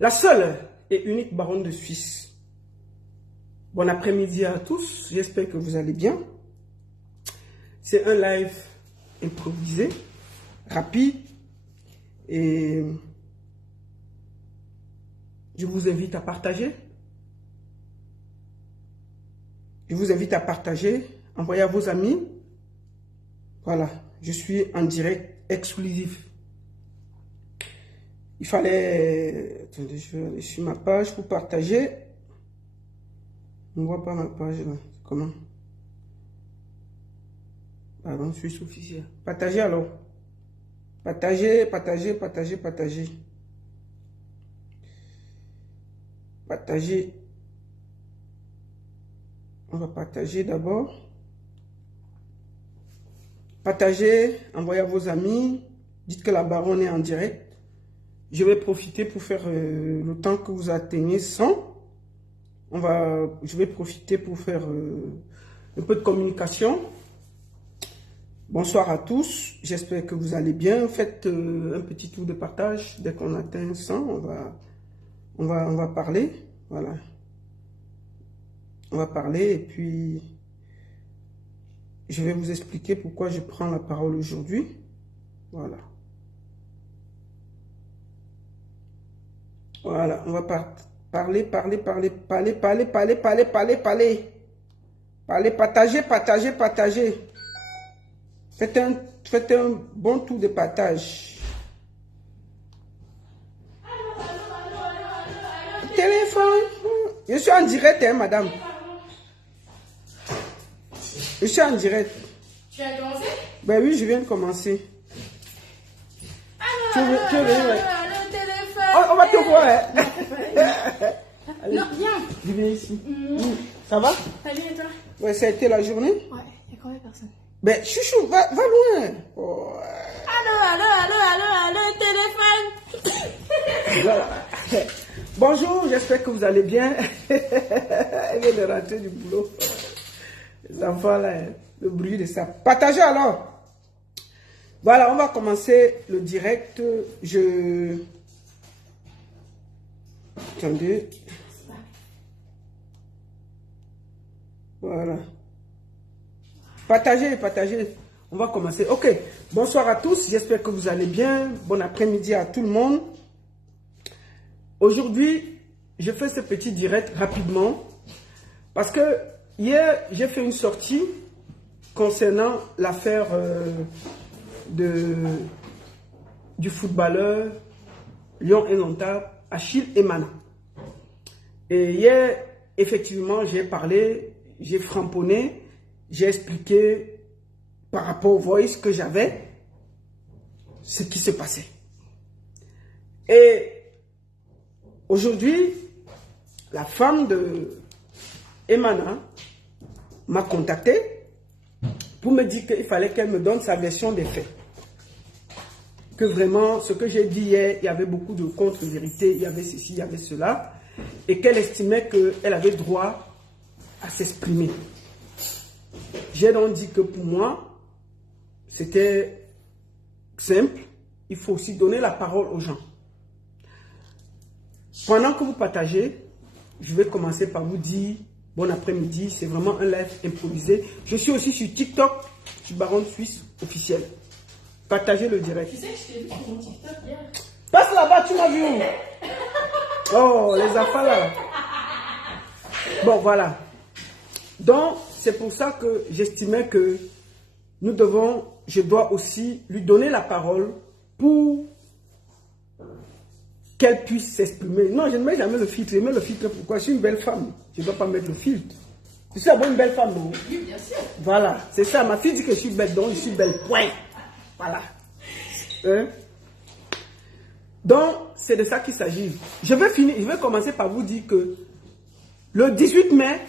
La seule et unique baronne de Suisse. Bon après-midi à tous, j'espère que vous allez bien. C'est un live improvisé, rapide, et je vous invite à partager. Je vous invite à partager, envoyer à vos amis. Voilà, je suis en direct exclusif. Il fallait... Attendez, je vais aller sur ma page pour partager. On ne voit pas ma page là. Comment? Pardon, je suis officiel. Partagez alors. Partagez, partagez, partagez, partagez. Partagez. On va partager d'abord. Partagez, envoyez à vos amis. Dites que la baronne est en direct. Je vais profiter pour faire le temps que vous atteignez 100. Je vais profiter pour faire un peu de communication. Bonsoir à tous. J'espère que vous allez bien. Faites un petit tour de partage. Dès qu'on atteint 100, on va parler. Voilà. On va parler et puis je vais vous expliquer pourquoi je prends la parole aujourd'hui. Voilà. Voilà, on va parler, partager, partager. Faites un bon tour de partage. Téléphone. Je suis en direct, hein, madame. Je suis en direct. Tu as commencé? Ben oui, je viens de commencer. Le téléphone. On va te voir, hein. Allez. Non, viens. Je viens ici. Ça va? T'as bien et toi? Ouais, ça a été la journée? Ouais, il y a combien de personnes? Ben, chouchou, va loin. Oh. Allô, téléphone. Voilà. Bonjour, j'espère que vous allez bien. Elle vient de rentrer du boulot. Les enfants, là, le bruit de ça. Partagez alors. Voilà, on va commencer le direct. Attendez. Voilà. Partagez. On va commencer. Ok. Bonsoir à tous. J'espère que vous allez bien. Bon après-midi à tout le monde. Aujourd'hui, je fais ce petit direct rapidement. Parce que hier, j'ai fait une sortie concernant l'affaire du footballeur Lion Indomptable Achille Emana. Et hier, effectivement, j'ai parlé, j'ai framponné, j'ai expliqué par rapport au voice que j'avais ce qui se passait. Et aujourd'hui, la femme de Emana m'a contacté pour me dire qu'il fallait qu'elle me donne sa version des faits. Que vraiment, ce que j'ai dit hier, il y avait beaucoup de contre-vérités, il y avait ceci, il y avait cela, et qu'elle estimait qu'elle avait droit à s'exprimer. J'ai donc dit que pour moi, c'était simple, il faut aussi donner la parole aux gens. Pendant que vous partagez, je vais commencer par vous dire bon après-midi, c'est vraiment un live improvisé. Je suis aussi sur TikTok, sur Baronne Suisse officielle. Partagez le direct. Tu sais que je t'ai vu sur mon TikTok hier. Passe là-bas, tu m'as vu où? Oh, les enfants là. Bon, voilà. Donc, c'est pour ça que j'estimais que je dois aussi lui donner la parole pour qu'elle puisse s'exprimer. Non, je ne mets jamais le filtre. Je mets le filtre pourquoi? Je suis une belle femme. Je ne dois pas mettre le filtre. Je suis d'abord une belle femme, non? Oui, bien sûr. Voilà, c'est ça. Ma fille dit que je suis belle, donc je suis belle. Point. Voilà. Hein? Donc, c'est de ça qu'il s'agit. Je vais commencer par vous dire que le 18 mai,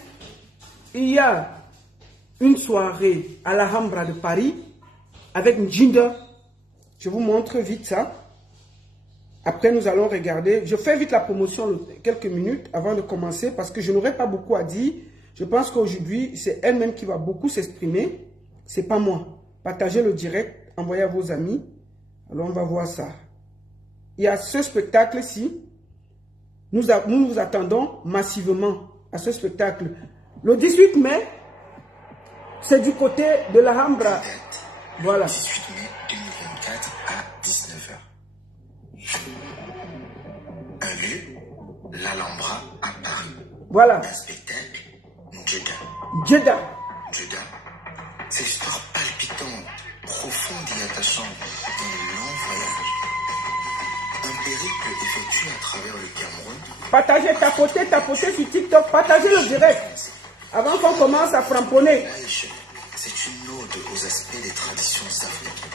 il y a une soirée à l'Alhambra de Paris avec Njinder. Je vous montre vite ça. Après, nous allons regarder. Je fais vite la promotion quelques minutes avant de commencer parce que je n'aurai pas beaucoup à dire. Je pense qu'aujourd'hui, c'est elle-même qui va beaucoup s'exprimer. Ce n'est pas moi. Partagez le direct, envoyez à vos amis. Alors, on va voir ça. Il y a ce spectacle-ci nous nous attendons massivement à ce spectacle. Le 18 mai, c'est du côté de la Alhambra. Voilà. 18 mai 2024 à 19h. Un lieu, l'Alhambra à Paris. Voilà. Un spectacle, Jeddah. Jeddah. Jeddah, c'est l'histoire palpitante, profonde et attachante d'un long voyage. Un périple effectué à travers le Cameroun. Partagez, tapotez sur TikTok, partagez le direct. Avant qu'on commence à framponner. C'est une ode aux aspects des traditions africaines.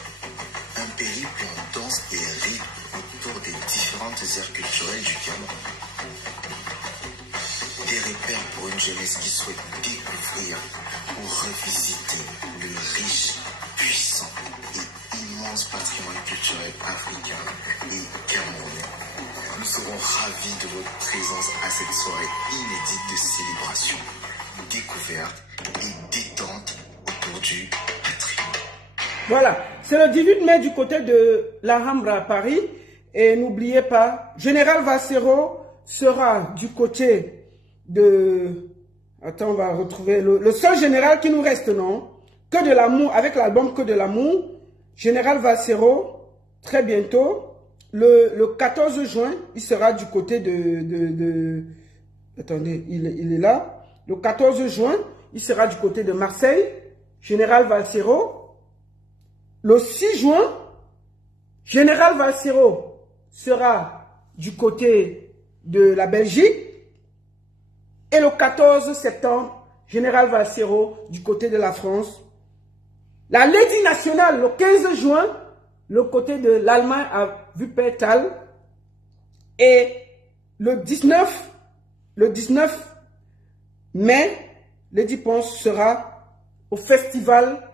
Un périple intense et riche autour des différentes aires culturelles du Cameroun. Des repères pour une jeunesse qui souhaite découvrir ou revisiter le riche, puissant et immense patrimoine culturel africain et camerounais. Nous serons ravis de votre présence à cette soirée inédite de célébration, découverte et détente autour du patrimoine. Voilà, c'est le 18 mai du côté de la Alhambra à Paris. Et n'oubliez pas, Général Vassero sera du côté de... Attends, on va retrouver le seul général qui nous reste, non? Que de l'amour, avec l'album Que de l'amour. Général Vassero, très bientôt. Le 14 juin, il sera du côté de attendez, il est là. Le 14 juin, il sera du côté de Marseille. Général Vassero. Le 6 juin, Général Vassero sera du côté de la Belgique. Et le 14 septembre, Général Vassero du côté de la France. La Lady Nationale, le 15 juin, le côté de l'Allemagne à Wuppertal. Et le 19 mai, Lady Ponce sera au festival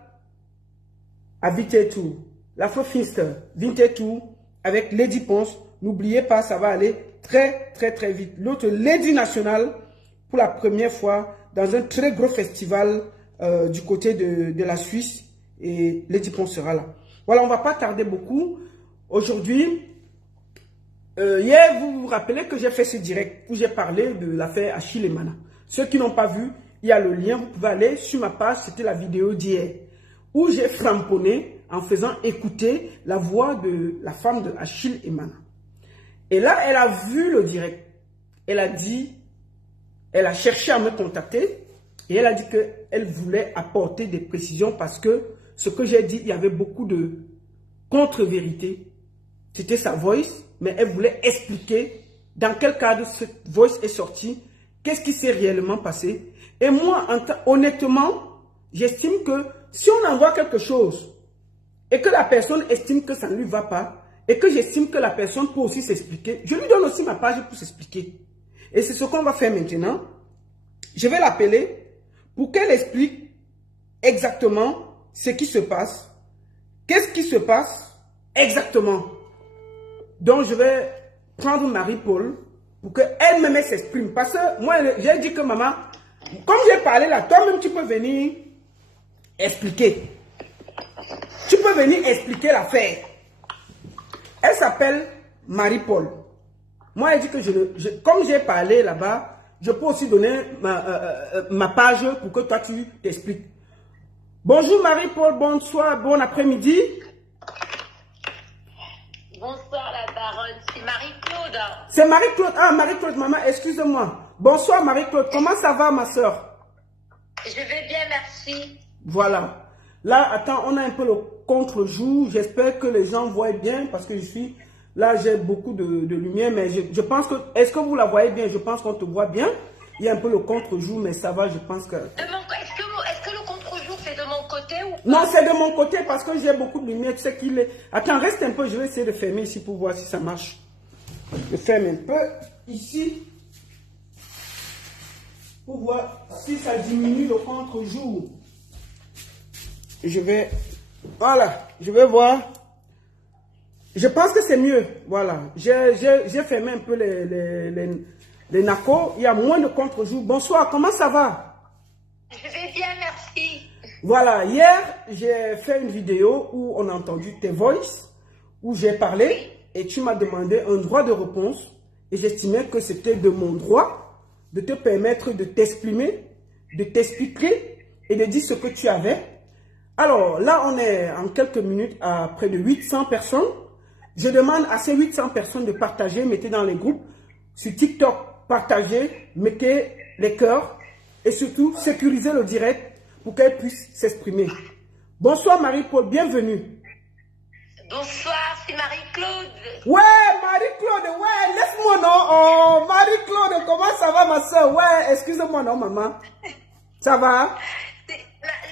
à Winterthur. L'Afrofinster, Winterthur, avec Lady Ponce. N'oubliez pas, ça va aller très vite. L'autre Lady Nationale, pour la première fois, dans un très gros festival du côté de la Suisse. Et Lady Ponce sera là. Voilà, on ne va pas tarder beaucoup. Aujourd'hui, hier, vous vous rappelez que j'ai fait ce direct où j'ai parlé de l'affaire Achille Emana. Ceux qui n'ont pas vu, il y a le lien. Vous pouvez aller sur ma page, c'était la vidéo d'hier. Où j'ai framponné en faisant écouter la voix de la femme de Achille Emana. Et là, elle a vu le direct. Elle a dit, elle a cherché à me contacter et elle a dit qu'elle voulait apporter des précisions parce que ce que j'ai dit, il y avait beaucoup de contre-vérité. C'était sa voice, mais elle voulait expliquer dans quel cadre cette voice est sortie, qu'est-ce qui s'est réellement passé. Et moi, honnêtement, j'estime que si on envoie quelque chose et que la personne estime que ça ne lui va pas et que j'estime que la personne peut aussi s'expliquer, je lui donne aussi ma page pour s'expliquer. Et c'est ce qu'on va faire maintenant. Je vais l'appeler pour qu'elle explique exactement ce qui se passe. Qu'est-ce qui se passe exactement? Donc, je vais prendre Marie-Paul pour qu'elle-même s'exprime. Parce que moi, j'ai dit que maman, comme j'ai parlé là, toi-même, tu peux venir expliquer. Tu peux venir expliquer l'affaire. Elle s'appelle Marie-Paul. Moi, elle dit que comme j'ai parlé là-bas, je peux aussi donner ma page pour que toi, tu t'expliques. Bonjour Marie-Paul, bonsoir, bon après-midi. Bonsoir la baronne, c'est Marie-Claude. C'est Marie-Claude. Ah, Marie-Claude, maman, excuse-moi. Bonsoir Marie-Claude, comment ça va ma soeur? Je vais bien, merci. Voilà. Là, attends, on a un peu le contre-jour. J'espère que les gens voient bien parce que je suis... Là, j'ai beaucoup de lumière, mais je pense que... Est-ce que vous la voyez bien? Je pense qu'on te voit bien. Il y a un peu le contre-jour, mais ça va, je pense que... Est-ce que le contre-jour, c'est de mon côté ou pas? Non, c'est de mon côté parce que j'ai beaucoup de lumière. Tu sais qu'il est... Attends, reste un peu. Je vais essayer de fermer ici pour voir si ça marche. Je ferme un peu ici pour voir si ça diminue le contre-jour. Je vais... Voilà, je vais voir. Je pense que c'est mieux. Voilà, j'ai fermé un peu les nacos. Il y a moins de contre-jour. Bonsoir, comment ça va? Je vais bien, merci. Voilà, hier, j'ai fait une vidéo où on a entendu tes voices, où j'ai parlé et tu m'as demandé un droit de réponse. Et j'estimais que c'était de mon droit de te permettre de t'exprimer, de t'expliquer et de dire ce que tu avais. Alors là, on est en quelques minutes à près de 800 personnes. Je demande à ces 800 personnes de partager, mettez dans les groupes. Sur TikTok, partagez, mettez les cœurs et surtout sécurisez le direct pour qu'elle puisse s'exprimer. Bonsoir Marie-Paul, bienvenue. Bonsoir, c'est Marie-Claude. Ouais, Marie-Claude, ouais, laisse-moi non. Oh, Marie-Claude, comment ça va ma soeur? Ouais, excuse-moi non maman. Ça va?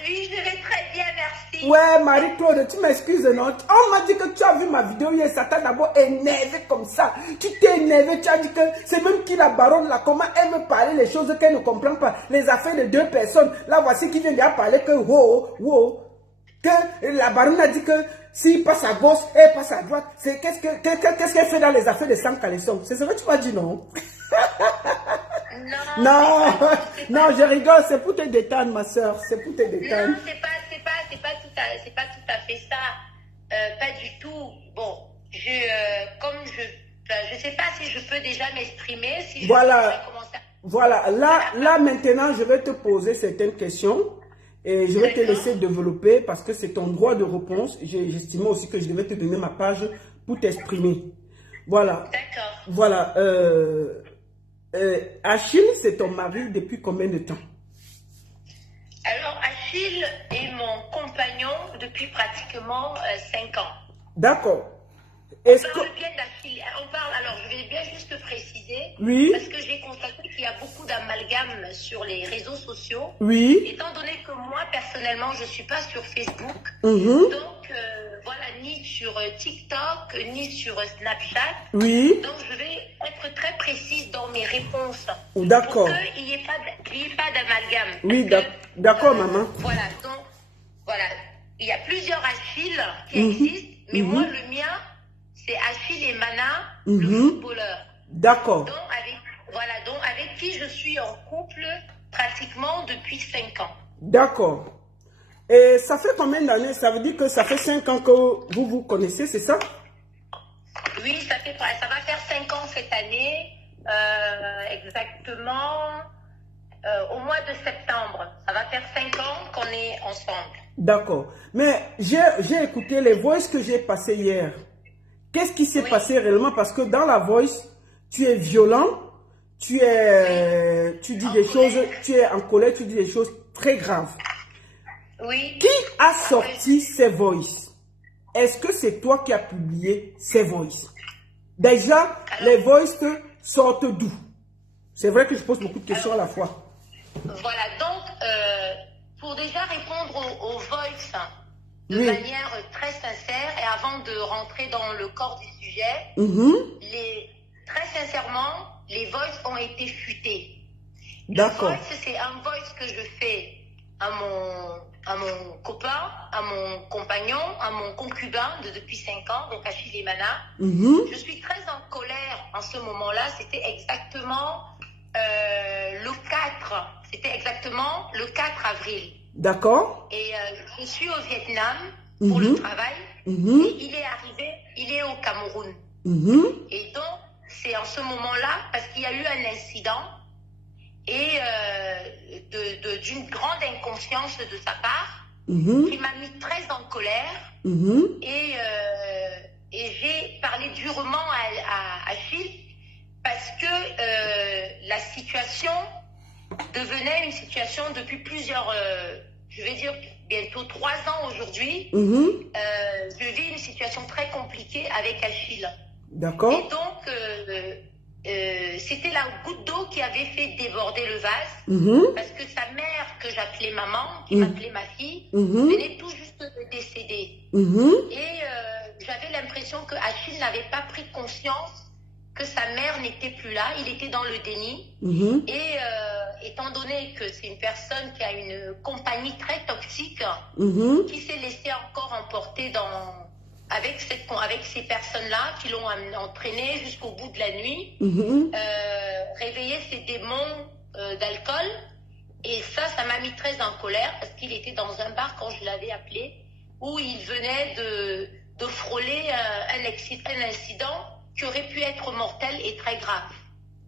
Oui, je vais très bien, merci. Ouais, Marie-Claude, tu m'excuses, non? On m'a dit que tu as vu ma vidéo hier, ça t'a d'abord énervé comme ça. Tu t'es énervé, tu as dit que c'est même qui la baronne là, comment elle me parlait les choses qu'elle ne comprend pas, les affaires de deux personnes. Là, voici qui vient de parler que que la baronne a dit que s'il passe à gauche, elle passe à droite. Qu'est-ce qu'elle fait dans les affaires de sang caleçon? C'est ce que tu m'as dit, non? Non, non, je rigole, c'est pour te détendre, ma soeur, c'est pour te détendre. Non, c'est pas tout à fait ça. Pas du tout. Bon, je sais pas si je peux déjà m'exprimer, si voilà. je peux commencer à... Voilà, là maintenant, je vais te poser certaines questions et je vais te laisser développer parce que c'est ton droit de réponse. J'estime aussi que je devais te donner ma page pour t'exprimer. Voilà. D'accord. Voilà. Achille, c'est ton mari depuis combien de temps? Alors, Achille est mon compagnon depuis pratiquement 5 ans. D'accord. On parle bien d'Achille. Alors, je vais bien juste préciser. Oui. Parce que j'ai constaté qu'il y a beaucoup d'amalgames sur les réseaux sociaux. Oui. Étant donné que moi, personnellement, je ne suis pas sur Facebook. Donc, voilà, ni sur TikTok, ni sur Snapchat. Oui. Donc, je vais être très précise dans mes réponses. D'accord. Pour qu'il n'y ait pas d'amalgame. Oui, d'accord, maman. Voilà, donc, voilà. Il y a plusieurs Achilles qui existent, mais moi, le mien, c'est Achille et Mana, le footballeur. D'accord. Donc, avec qui je suis en couple pratiquement depuis 5 ans. D'accord. Et ça fait combien d'années? Ça veut dire que ça fait 5 ans que vous vous connaissez, c'est ça? Oui, ça va faire 5 ans cette année, exactement au mois de septembre. Ça va faire 5 ans qu'on est ensemble. D'accord. Mais j'ai écouté les voices que j'ai passées hier. Qu'est-ce qui s'est passé réellement? Parce que dans la voice, tu es violent, tu dis des choses, tu es en colère, tu dis des choses très graves. Oui. Qui a sorti ces voices? Est-ce que c'est toi qui as publié ces voices? Déjà, les voices sortent d'où? C'est vrai que je pose beaucoup de questions à la fois. Voilà, donc, pour déjà répondre aux voices de manière très sincère et avant de rentrer dans le corps du sujet, très sincèrement, les voices ont été futés. D'accord. Le voice, c'est un voice que je fais à mon copain, à mon compagnon, à mon concubin depuis 5 ans, donc Achille et Mana. Je suis très en colère en ce moment-là. C'était exactement le 4 avril. D'accord. Et je suis au Vietnam pour le travail. Et il est au Cameroun. Et donc, c'est en ce moment-là, parce qu'il y a eu un incident et d'une grande inconscience de sa part, qui m'a mis très en colère. Et j'ai parlé durement à Achille parce que la situation devenait une situation depuis plusieurs, je vais dire bientôt 3 ans aujourd'hui. Je vis une situation très compliquée avec Achille. D'accord. Et donc, c'était la goutte d'eau qui avait fait déborder le vase, parce que sa mère, que j'appelais maman, qui m'appelait ma fille, venait tout juste de décéder. Et j'avais l'impression que Achille n'avait pas pris conscience que sa mère n'était plus là, il était dans le déni. Et étant donné que c'est une personne qui a une compagnie très toxique, qui s'est laissée encore emporter avec ces personnes-là qui l'ont entraîné jusqu'au bout de la nuit, réveiller ses démons d'alcool. Et ça m'a mis très en colère parce qu'il était dans un bar quand je l'avais appelé, où il venait de frôler un incident qui aurait pu être mortel et très grave.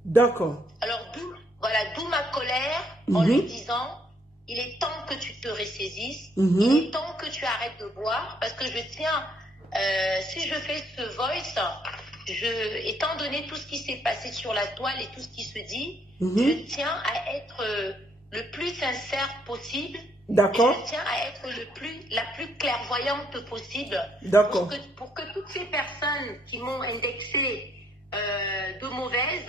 D'accord. Alors, d'où ma colère en lui disant, il est temps que tu te ressaisisses, il est temps que tu arrêtes de boire, parce que je tiens, si je fais ce voice, étant donné tout ce qui s'est passé sur la toile et tout ce qui se dit, je tiens à être le plus sincère possible. D'accord. Je tiens à être la plus clairvoyante possible. D'accord. Pour que toutes ces personnes qui m'ont indexé de mauvaise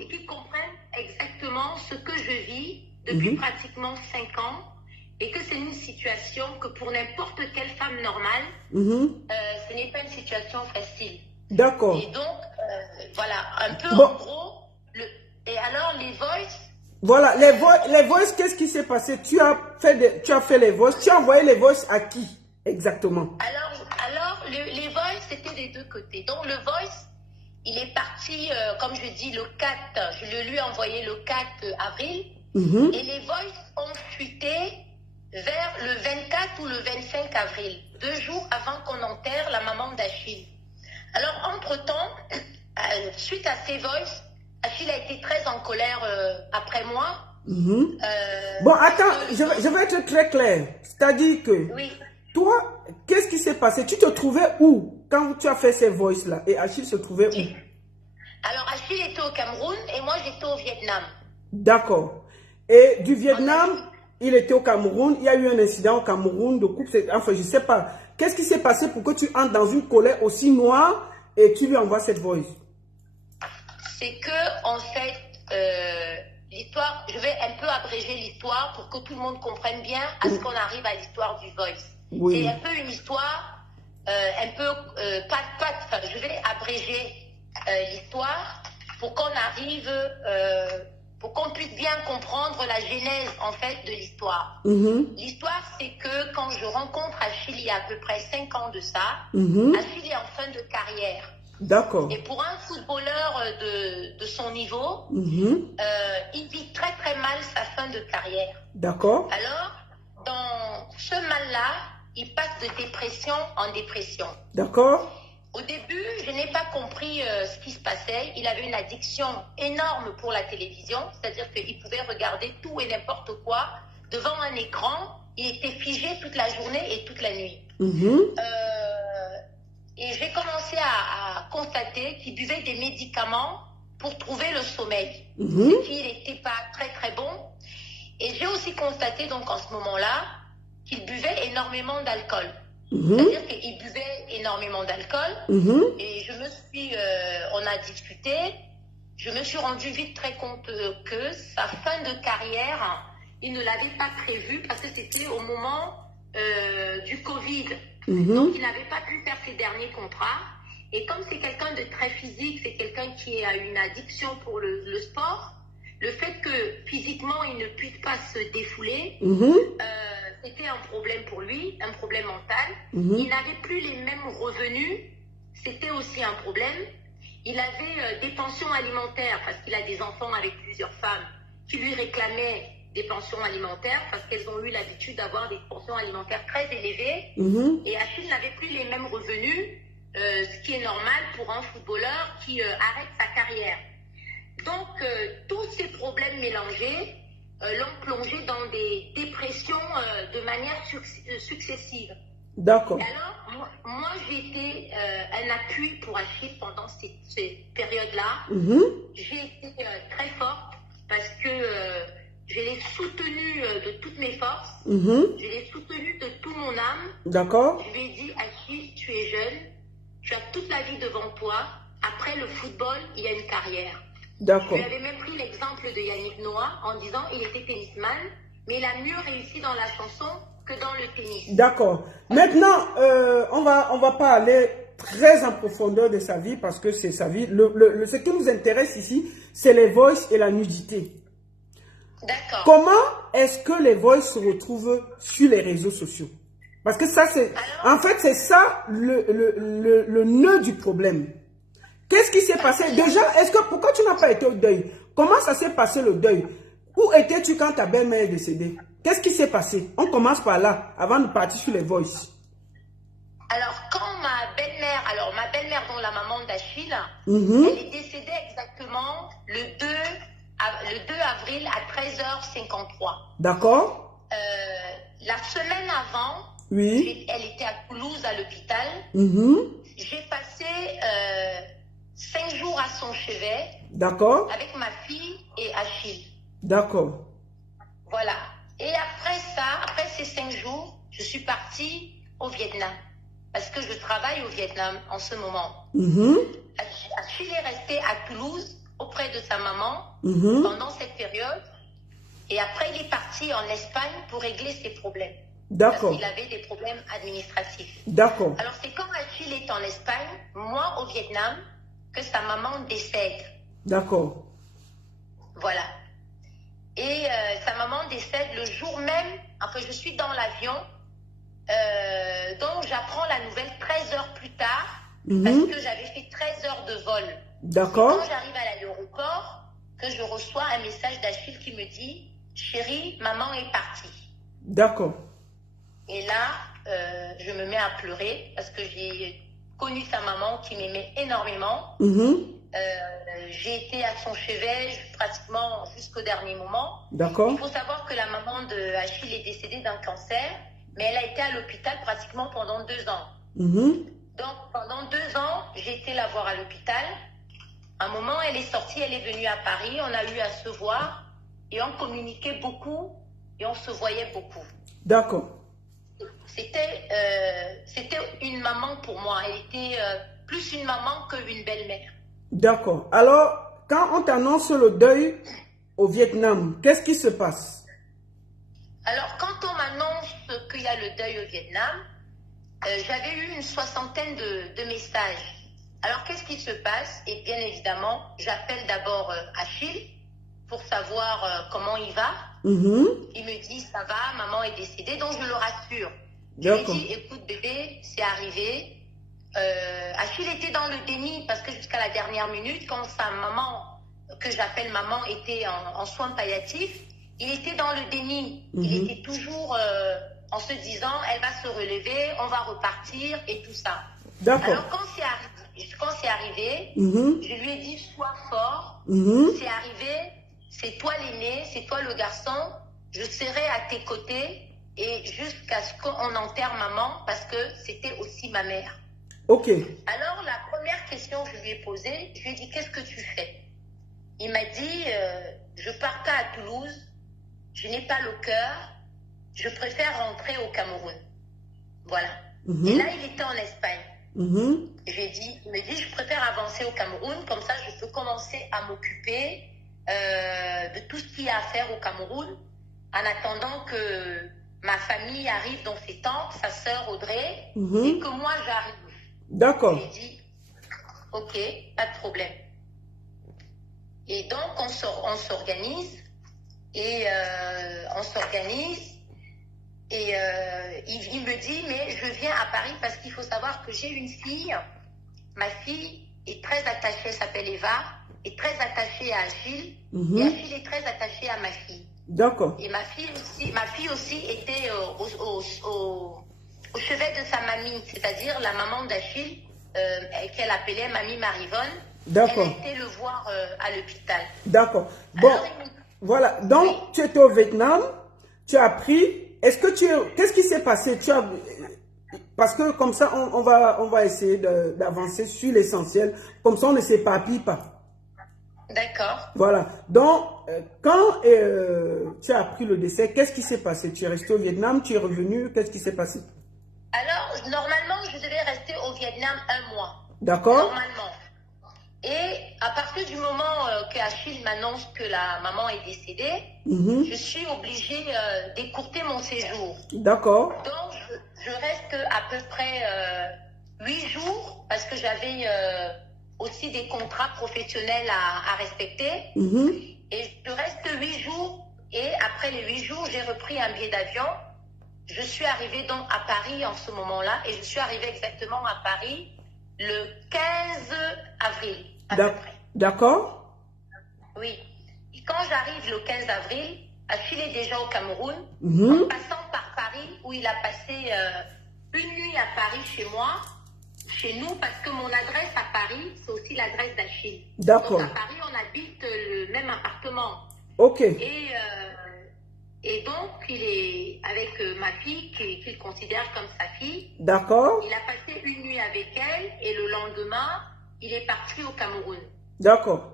et qui comprennent exactement ce que je vis depuis pratiquement 5 ans et que c'est une situation que pour n'importe quelle femme normale, ce n'est pas une situation facile. D'accord. Et donc, voilà, un peu en gros, et alors les voices. Voilà, les voices, qu'est-ce qui s'est passé? Tu as fait les voices, tu as envoyé les voices à qui exactement? Alors les voices, c'était des deux côtés. Donc le voice, il est parti, comme je dis, le 4, je le lui ai envoyé le 4 avril, et les voices ont fuité vers le 24 ou le 25 avril, 2 jours avant qu'on enterre la maman d'Achille. Alors, entre-temps, suite à ces voices, Achille a été très en colère après moi. Bon, attends, je vais être très clair. C'est-à-dire que, toi, qu'est-ce qui s'est passé? Tu te trouvais où quand tu as fait ces voices-là? Et Achille se trouvait où? Alors, Achille était au Cameroun et moi, j'étais au Vietnam. D'accord. Et du Vietnam, il était au Cameroun. Il y a eu un incident au Cameroun de coupe. Enfin, je ne sais pas. Qu'est-ce qui s'est passé pour que tu entres dans une colère aussi noire et tu lui envoies cette voice? C'est que, en fait, l'histoire, je vais un peu abréger l'histoire pour que tout le monde comprenne bien à ce qu'on arrive à l'histoire du voice. Oui. C'est un peu une histoire, un peu, je vais abréger l'histoire pour qu'on arrive, pour qu'on puisse bien comprendre la genèse, en fait, de l'histoire. L'histoire, c'est que quand je rencontre Achille il y a à peu près 5 ans de ça, Achille est en fin de carrière. D'accord. Et pour un footballeur de son niveau, il vit très très mal sa fin de carrière. D'accord. Alors, dans ce mal-là, il passe de dépression en dépression. D'accord. Au début, je n'ai pas compris ce qui se passait. Il avait une addiction énorme pour la télévision, c'est-à-dire qu'il pouvait regarder tout et n'importe quoi devant un écran. Il était figé toute la journée et toute la nuit. Et j'ai commencé à constater qu'il buvait des médicaments pour trouver le sommeil, ce qui n'était pas très très bon. Et j'ai aussi constaté donc en ce moment-là qu'il buvait énormément d'alcool. C'est-à-dire qu'il buvait énormément d'alcool et je me suis, on a discuté, je me suis rendu vite très compte que sa fin de carrière, il ne l'avait pas prévu parce que c'était au moment du Covid. Donc il n'avait pas pu faire ses derniers contrats. Et comme c'est quelqu'un de très physique, c'est quelqu'un qui a une addiction pour le sport, le fait que physiquement il ne puisse pas se défouler, c'était un problème pour lui, un problème mental. Il n'avait plus les mêmes revenus, c'était aussi un problème. Il avait des pensions alimentaires parce qu'il a des enfants avec plusieurs femmes qui lui réclamaient des pensions alimentaires parce qu'elles ont eu l'habitude d'avoir des pensions alimentaires très élevées. Et Achille n'avait plus les mêmes revenus, ce qui est normal pour un footballeur qui arrête sa carrière. Donc, tous ces problèmes mélangés l'ont plongé dans des dépressions de manière successive. D'accord. Alors, moi, j'ai été un appui pour Achille pendant ces périodes-là. J'ai été très forte parce que je l'ai soutenu de toutes mes forces. Je l'ai soutenu de tout mon âme. D'accord. Je lui ai dit, Achille, tu es jeune, tu as toute la vie devant toi. Après le football, il y a une carrière. D'accord. Je lui avais même pris l'exemple de Yannick Noah en disant il était tennisman, mais il a mieux réussi dans la chanson que dans le tennis. D'accord. Maintenant, on va pas aller très en profondeur de sa vie parce que c'est sa vie. Ce qui nous intéresse ici, c'est les voices et la nudité. D'accord. Comment est-ce que les voices se retrouvent sur les réseaux sociaux? Parce que ça, c'est... En fait, c'est ça le nœud du problème. Qu'est-ce qui s'est passé? Déjà, pourquoi tu n'as pas été au deuil? Comment ça s'est passé le deuil? Où étais-tu quand ta belle-mère est décédée? Qu'est-ce qui s'est passé? On commence par là, avant de partir sur les voices. Alors, quand ma belle-mère, alors ma belle-mère, dont la maman d'Achille, elle est décédée exactement le 2 avril à 13h53. D'accord. La semaine avant, oui, elle était à Toulouse à l'hôpital. J'ai passé 5 jours à son chevet. D'accord. Avec ma fille et Achille. D'accord. Voilà. Et après ça, après ces 5 jours, je suis partie au Vietnam. Parce que je travaille au Vietnam en ce moment. Achille est resté à Toulouse auprès de sa maman pendant cette période. Et après, il est parti en Espagne pour régler ses problèmes. D'accord. Parce qu'il avait des problèmes administratifs. D'accord. Alors, c'est quand Achille est en Espagne, moi au Vietnam, que sa maman décède. D'accord. Voilà. Et sa maman décède le jour même, enfin je suis dans l'avion, donc j'apprends la nouvelle 13 heures plus tard, parce que j'avais fait 13 heures de vol. D'accord. Quand j'arrive à l'aéroport, que je reçois un message d'Achille qui me dit « Chérie, maman est partie ». D'accord. Et là, je me mets à pleurer parce que j'ai connu sa maman qui m'aimait énormément. J'ai été à son chevet pratiquement jusqu'au dernier moment. D'accord. Il faut savoir que la maman de Achille est décédée d'un cancer, mais elle a été à l'hôpital pratiquement pendant 2 ans. Donc pendant 2 ans, j'ai été la voir à l'hôpital. À un moment, elle est sortie, elle est venue à Paris, on a eu à se voir et on communiquait beaucoup et on se voyait beaucoup. D'accord. C'était une maman pour moi, elle était plus une maman qu'une belle-mère. D'accord. Alors, quand on t'annonce le deuil au Vietnam, qu'est-ce qui se passe? Alors, quand on m'annonce qu'il y a le deuil au Vietnam, j'avais eu une 60aine de messages. Alors, qu'est-ce qui se passe? Et bien évidemment, j'appelle d'abord Achille pour savoir comment il va. Il me dit, ça va, maman est décédée, donc je le rassure. Je lui dis, écoute bébé, c'est arrivé. Achille était dans le déni parce que jusqu'à la dernière minute, quand sa maman, que j'appelle maman, était en soins palliatifs, il était dans le déni. Il était toujours en se disant, elle va se relever, on va repartir et tout ça. D'accord. Alors quand c'est arrivé, je lui ai dit, sois fort, c'est arrivé, c'est toi l'aîné, c'est toi le garçon, je serai à tes côtés et jusqu'à ce qu'on enterre maman parce que c'était aussi ma mère. Ok. Alors, la première question que je lui ai posée, je lui ai dit, qu'est-ce que tu fais? Il m'a dit, je pars pas à Toulouse, je n'ai pas le cœur, je préfère rentrer au Cameroun. Voilà. Et là, il était en Espagne. Il me dit, je préfère avancer au Cameroun, comme ça, je peux commencer à m'occuper de tout ce qu'il y a à faire au Cameroun, en attendant que ma famille arrive, donc ses tantes, sa sœur Audrey, et que moi, j'arrive. D'accord. J'ai dit, ok, pas de problème. Et donc, on s'organise. Et il me dit, mais je viens à Paris parce qu'il faut savoir que j'ai une fille. Ma fille est très attachée, elle s'appelle Eva, est très attachée à Achille. Et Achille est très attaché à ma fille. D'accord. Et ma fille aussi était au chevet de sa mamie, c'est-à-dire la maman d'Achille, qu'elle appelait Mamie Marivonne. D'accord. Elle a été le voir à l'hôpital. D'accord. Bon, alors, voilà. Donc, tu étais au Vietnam, tu as appris. Qu'est-ce qui s'est passé? Parce que comme ça, on va essayer d'avancer sur l'essentiel. Comme ça, on ne s'éparpille pas. D'accord. Voilà. Donc, quand tu as appris le décès, qu'est-ce qui s'est passé? Tu es resté au Vietnam, tu es revenu, qu'est-ce qui s'est passé? Alors, normalement, je devais rester au Vietnam 1 mois. D'accord. Normalement. Et à partir du moment que Achille m'annonce que la maman est décédée, je suis obligée d'écourter mon séjour. D'accord. Donc, je reste à peu près 8 jours parce que j'avais aussi des contrats professionnels à respecter. Et je reste 8 jours et après les 8 jours, j'ai repris un billet d'avion. Je suis arrivée donc à Paris en ce moment-là et je suis arrivée exactement à Paris le 15 avril. D'accord. Oui. Et quand j'arrive le 15 avril, Achille est déjà au Cameroun, en passant par Paris où il a passé une nuit à Paris chez moi. chez nous parce que mon adresse à Paris, c'est aussi l'adresse d'Achille. D'accord. Donc à Paris, on habite le même appartement. Ok. Et donc, il est avec ma fille, qu'il considère comme sa fille. D'accord. Il a passé une nuit avec elle et le lendemain, il est parti au Cameroun. D'accord.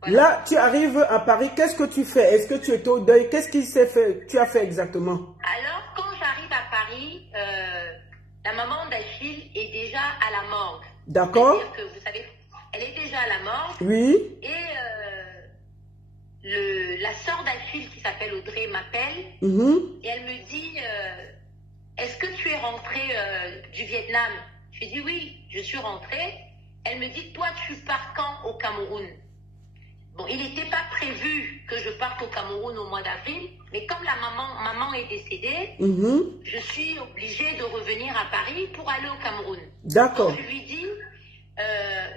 Voilà. Là, tu arrives à Paris, qu'est-ce que tu fais? Est-ce que tu étais au deuil? Qu'est-ce qui s'est fait? Tu as fait exactement? Alors, quand j'arrive à Paris, la maman d'Achille est déjà à la morgue. D'accord. C'est-à-dire que, vous savez, elle est déjà à la morgue. Oui. Et la sœur d'Achille, qui s'appelle Audrey, m'appelle. Mhm. Et elle me dit, est-ce que tu es rentrée du Vietnam? Je lui dis oui, je suis rentrée. Elle me dit, toi, tu pars quand au Cameroun? Bon, il n'était pas prévu que je parte au Cameroun au mois d'avril, mais comme la maman est décédée, Mhm. je suis obligée de revenir à Paris pour aller au Cameroun. D'accord. Donc, je lui dis,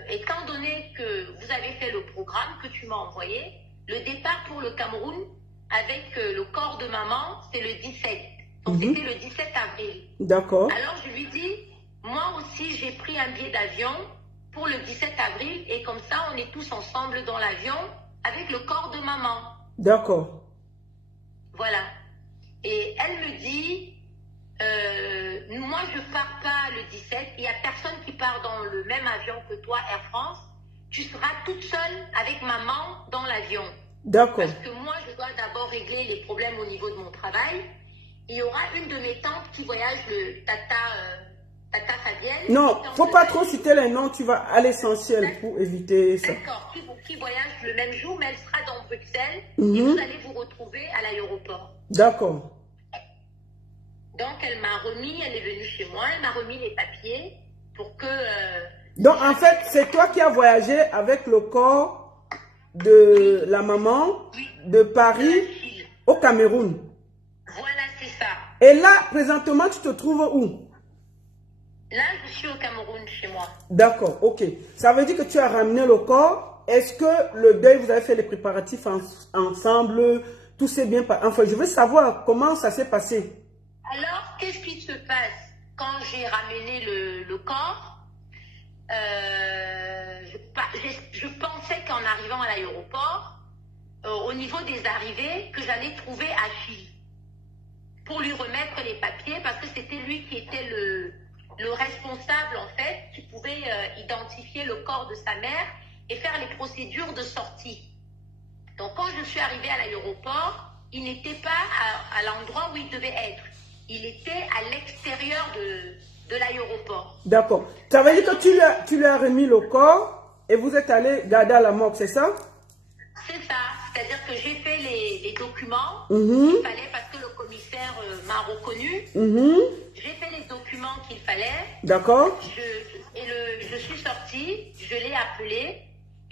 étant donné que vous avez fait le programme que tu m'as envoyé, le départ pour le Cameroun avec le corps de maman, c'est le 17. Donc, Mhm. c'était le 17 avril. D'accord. Alors, je lui dis, moi aussi, j'ai pris un billet d'avion pour le 17 avril et comme ça, on est tous ensemble dans l'avion avec le corps de maman. D'accord. Voilà. Et elle me dit, moi, je ne pars pas le 17. Il n'y a personne qui part dans le même avion que toi, Air France. Tu seras toute seule avec maman dans l'avion. D'accord. Parce que moi, je dois d'abord régler les problèmes au niveau de mon travail. Il y aura une de mes tantes qui voyage, le Tata Fabienne. Non, faut pas trop citer les noms, tu vas à l'essentiel pour éviter ça. D'accord, qui voyage le même jour, mais elle sera dans Bruxelles et Mhm. vous allez vous retrouver à l'aéroport. D'accord. Donc, elle est venue chez moi, elle m'a remis les papiers pour que... Donc, en fait, c'est toi qui as voyagé avec le corps de la maman de Paris Achille. au Cameroun. Voilà, c'est ça. Et là, présentement, tu te trouves où? Là, je suis au Cameroun chez moi. D'accord, ok. Ça veut dire que tu as ramené le corps. Est-ce que le deuil, vous avez fait les préparatifs ensemble? Tout s'est bien passé? Enfin, je veux savoir comment ça s'est passé. Alors, qu'est-ce qui se passe quand j'ai ramené le corps? Je pensais qu'en arrivant à l'aéroport, au niveau des arrivées, que j'allais trouver Achille pour lui remettre les papiers parce que c'était lui qui était le responsable en fait, qui pouvait identifier le corps de sa mère et faire les procédures de sortie. Donc quand je suis arrivée à l'aéroport, il n'était pas à l'endroit où il devait être. Il était à l'extérieur de l'aéroport. D'accord. Ça veut dire que tu lui as remis le corps et vous êtes allé garder à la morgue, c'est ça? C'est ça. C'est-à-dire que j'ai fait les documents Mhm. qu'il fallait parce que le commissaire m'a reconnu. Mhm. J'ai fait les documents qu'il fallait. D'accord. Je suis sortie, je l'ai appelé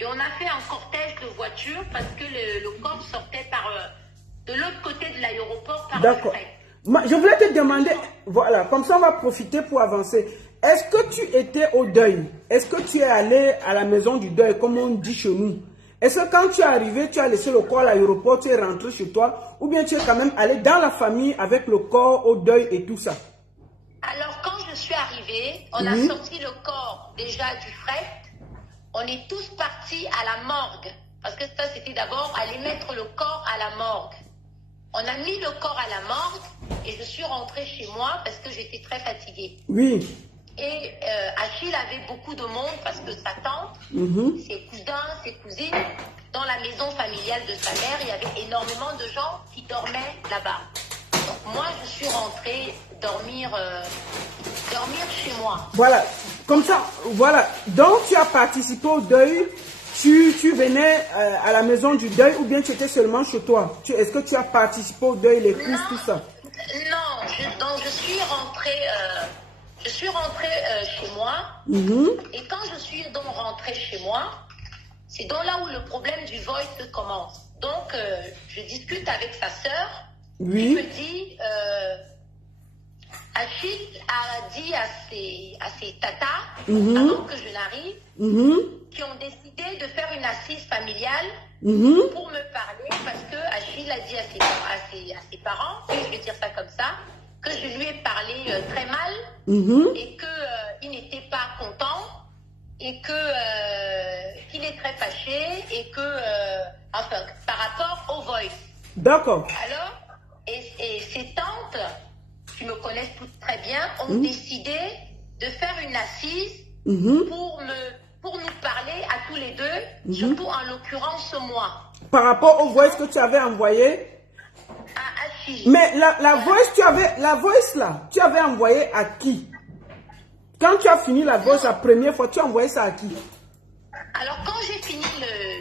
et on a fait un cortège de voitures parce que le corps sortait de l'autre côté de l'aéroport par le D'accord. fret. Je voulais te demander, voilà, comme ça on va profiter pour avancer. Est-ce que tu étais au deuil? Est-ce que tu es allé à la maison du deuil, comme on dit chez nous? Est-ce que quand tu es arrivé, tu as laissé le corps à l'aéroport, tu es rentré chez toi, ou bien tu es quand même allé dans la famille avec le corps au deuil et tout ça? Alors quand je suis arrivée, on a sorti le corps déjà du fret. On est tous partis à la morgue. Parce que ça, c'était d'abord aller mettre le corps à la morgue. On a mis le corps à la morgue et je suis rentrée chez moi parce que j'étais très fatiguée. Oui. Et Achille avait beaucoup de monde parce que sa tante, ses cousins, ses cousines, dans la maison familiale de sa mère, il y avait énormément de gens qui dormaient là-bas. Donc moi, je suis rentrée dormir chez moi. Voilà. Comme ça, voilà. Donc tu as participé au deuil. Tu venais à la maison du deuil ou bien tu étais seulement chez toi? Est-ce que tu as participé au deuil, les courses, tout ça? Non, donc je suis rentrée chez moi. Et quand je suis donc rentrée chez moi, c'est donc là où le problème du voice commence. Donc je discute avec sa sœur. Oui. Qui me dit, Achille a dit à ses tatas, avant que je n'arrive, qui ont décidé de faire une assise familiale pour me parler parce que Achille a dit à ses parents, et je vais dire ça comme ça, que je lui ai parlé très mal et qu'il n'était pas content et qu'il est très fâché et enfin, par rapport au voice. D'accord. Alors, et ses tantes, qui me connaissent toutes très bien, ont décidé de faire une assise pour nous parler à tous les deux, surtout en l'occurrence moi. Par rapport au voice que tu avais envoyé. À Achille. Mais la voice là, tu avais envoyé à qui? Quand tu as fini la voice la première fois, tu as envoyé ça à qui? Alors quand j'ai fini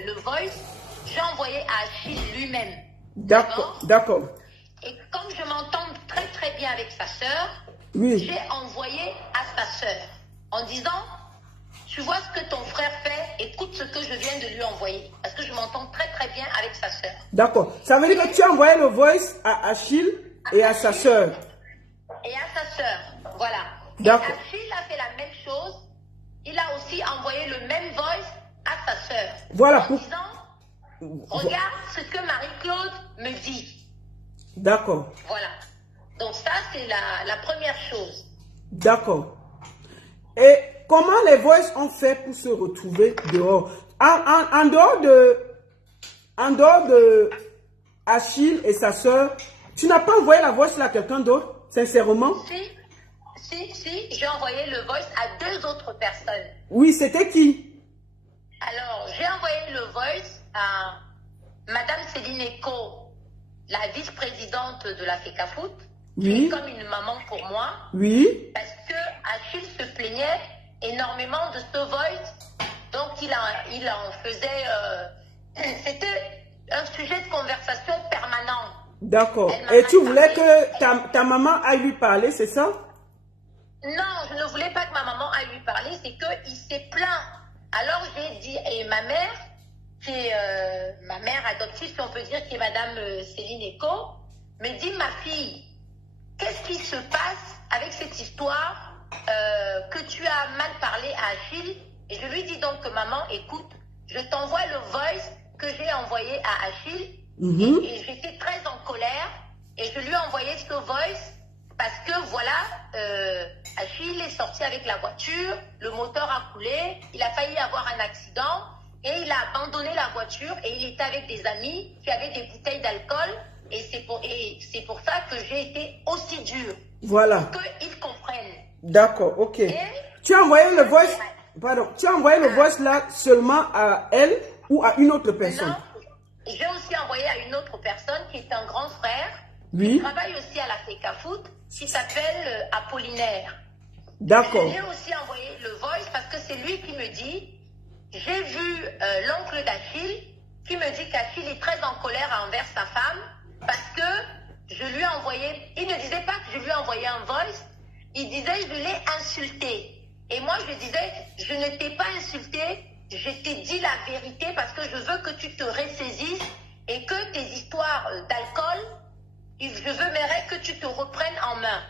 le voice, j'ai envoyé à Achille lui-même. D'accord, d'accord. Et comme je m'entends très très bien avec sa sœur, Oui. j'ai envoyé à sa sœur en disant, tu vois ce que ton frère fait, écoute ce que je viens de lui envoyer. Parce que je m'entends très très bien avec sa sœur. D'accord. Ça veut dire que tu as envoyé le voice à Achille et à sa sœur. Et à sa sœur, voilà. D'accord. Et Achille a fait la même chose. Il a aussi envoyé le même voice à sa sœur. Voilà. En disant, regarde ce que Marie-Claude me dit. D'accord. Voilà. Donc ça, c'est la première chose. D'accord. Et comment les voices ont fait pour se retrouver dehors? En dehors de Achille et sa sœur, tu n'as pas envoyé la voice là à quelqu'un d'autre, sincèrement? Si, j'ai envoyé le voice à 2 autres personnes. Oui, c'était qui? Alors, j'ai envoyé le voice à Madame Céline Eco, la vice-présidente de la FECAFOOT, qui est comme une maman pour moi. Oui. Parce que Achille se plaignait énormément de ce voice. Donc, il en faisait... c'était un sujet de conversation permanent. D'accord. Et tu voulais que ta maman aille lui parler, c'est ça? Non, je ne voulais pas que ma maman aille lui parler, c'est qu'il s'est plaint. Alors, j'ai dit, et ma mère, qui est ma mère adoptive, si on peut dire, qui est Madame Céline Eco, me dit, ma fille, qu'est-ce qui se passe avec cette histoire que tu as mal parlé à Achille? Et je lui dis donc que maman, écoute, je t'envoie le voice que j'ai envoyé à Achille. Et j'étais très en colère. Et je lui ai envoyé ce voice parce que voilà, Achille est sorti avec la voiture, le moteur a coulé, il a failli avoir un accident et il a abandonné la voiture et il était avec des amis qui avaient des bouteilles d'alcool. Et c'est pour ça que j'ai été aussi dure. Voilà. Pour qu'ils comprennent. D'accord, ok. Tu as envoyé le voice, pardon, tu as envoyé le voice là seulement à elle ou à une autre personne? Non, j'ai aussi envoyé à une autre personne qui est un grand frère. Oui. Qui travaille aussi à la FECAFOOT, qui s'appelle Apollinaire. D'accord. J'ai aussi envoyé le voice parce que c'est lui qui me dit, j'ai vu l'oncle d'Achille qui me dit qu'Achille est très en colère envers sa femme parce que je lui ai envoyé, il ne disait pas que je lui ai envoyé un voice, il disait je l'ai insulté. Et moi je disais, je ne t'ai pas insulté, je t'ai dit la vérité parce que je veux que tu te ressaisisses et que tes histoires d'alcool, je veux que tu te reprennes en main.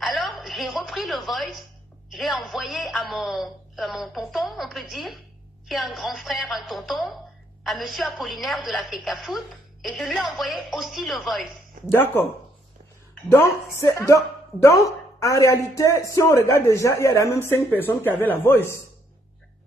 Alors, j'ai repris le voice, j'ai envoyé à mon tonton, on peut dire, qui est un grand frère, un tonton, à monsieur Apollinaire de la FECAFOOT, et je lui ai envoyé aussi le voice. D'accord. Donc, en réalité, si on regarde déjà, il y a la même 5 personnes qui avaient la voice.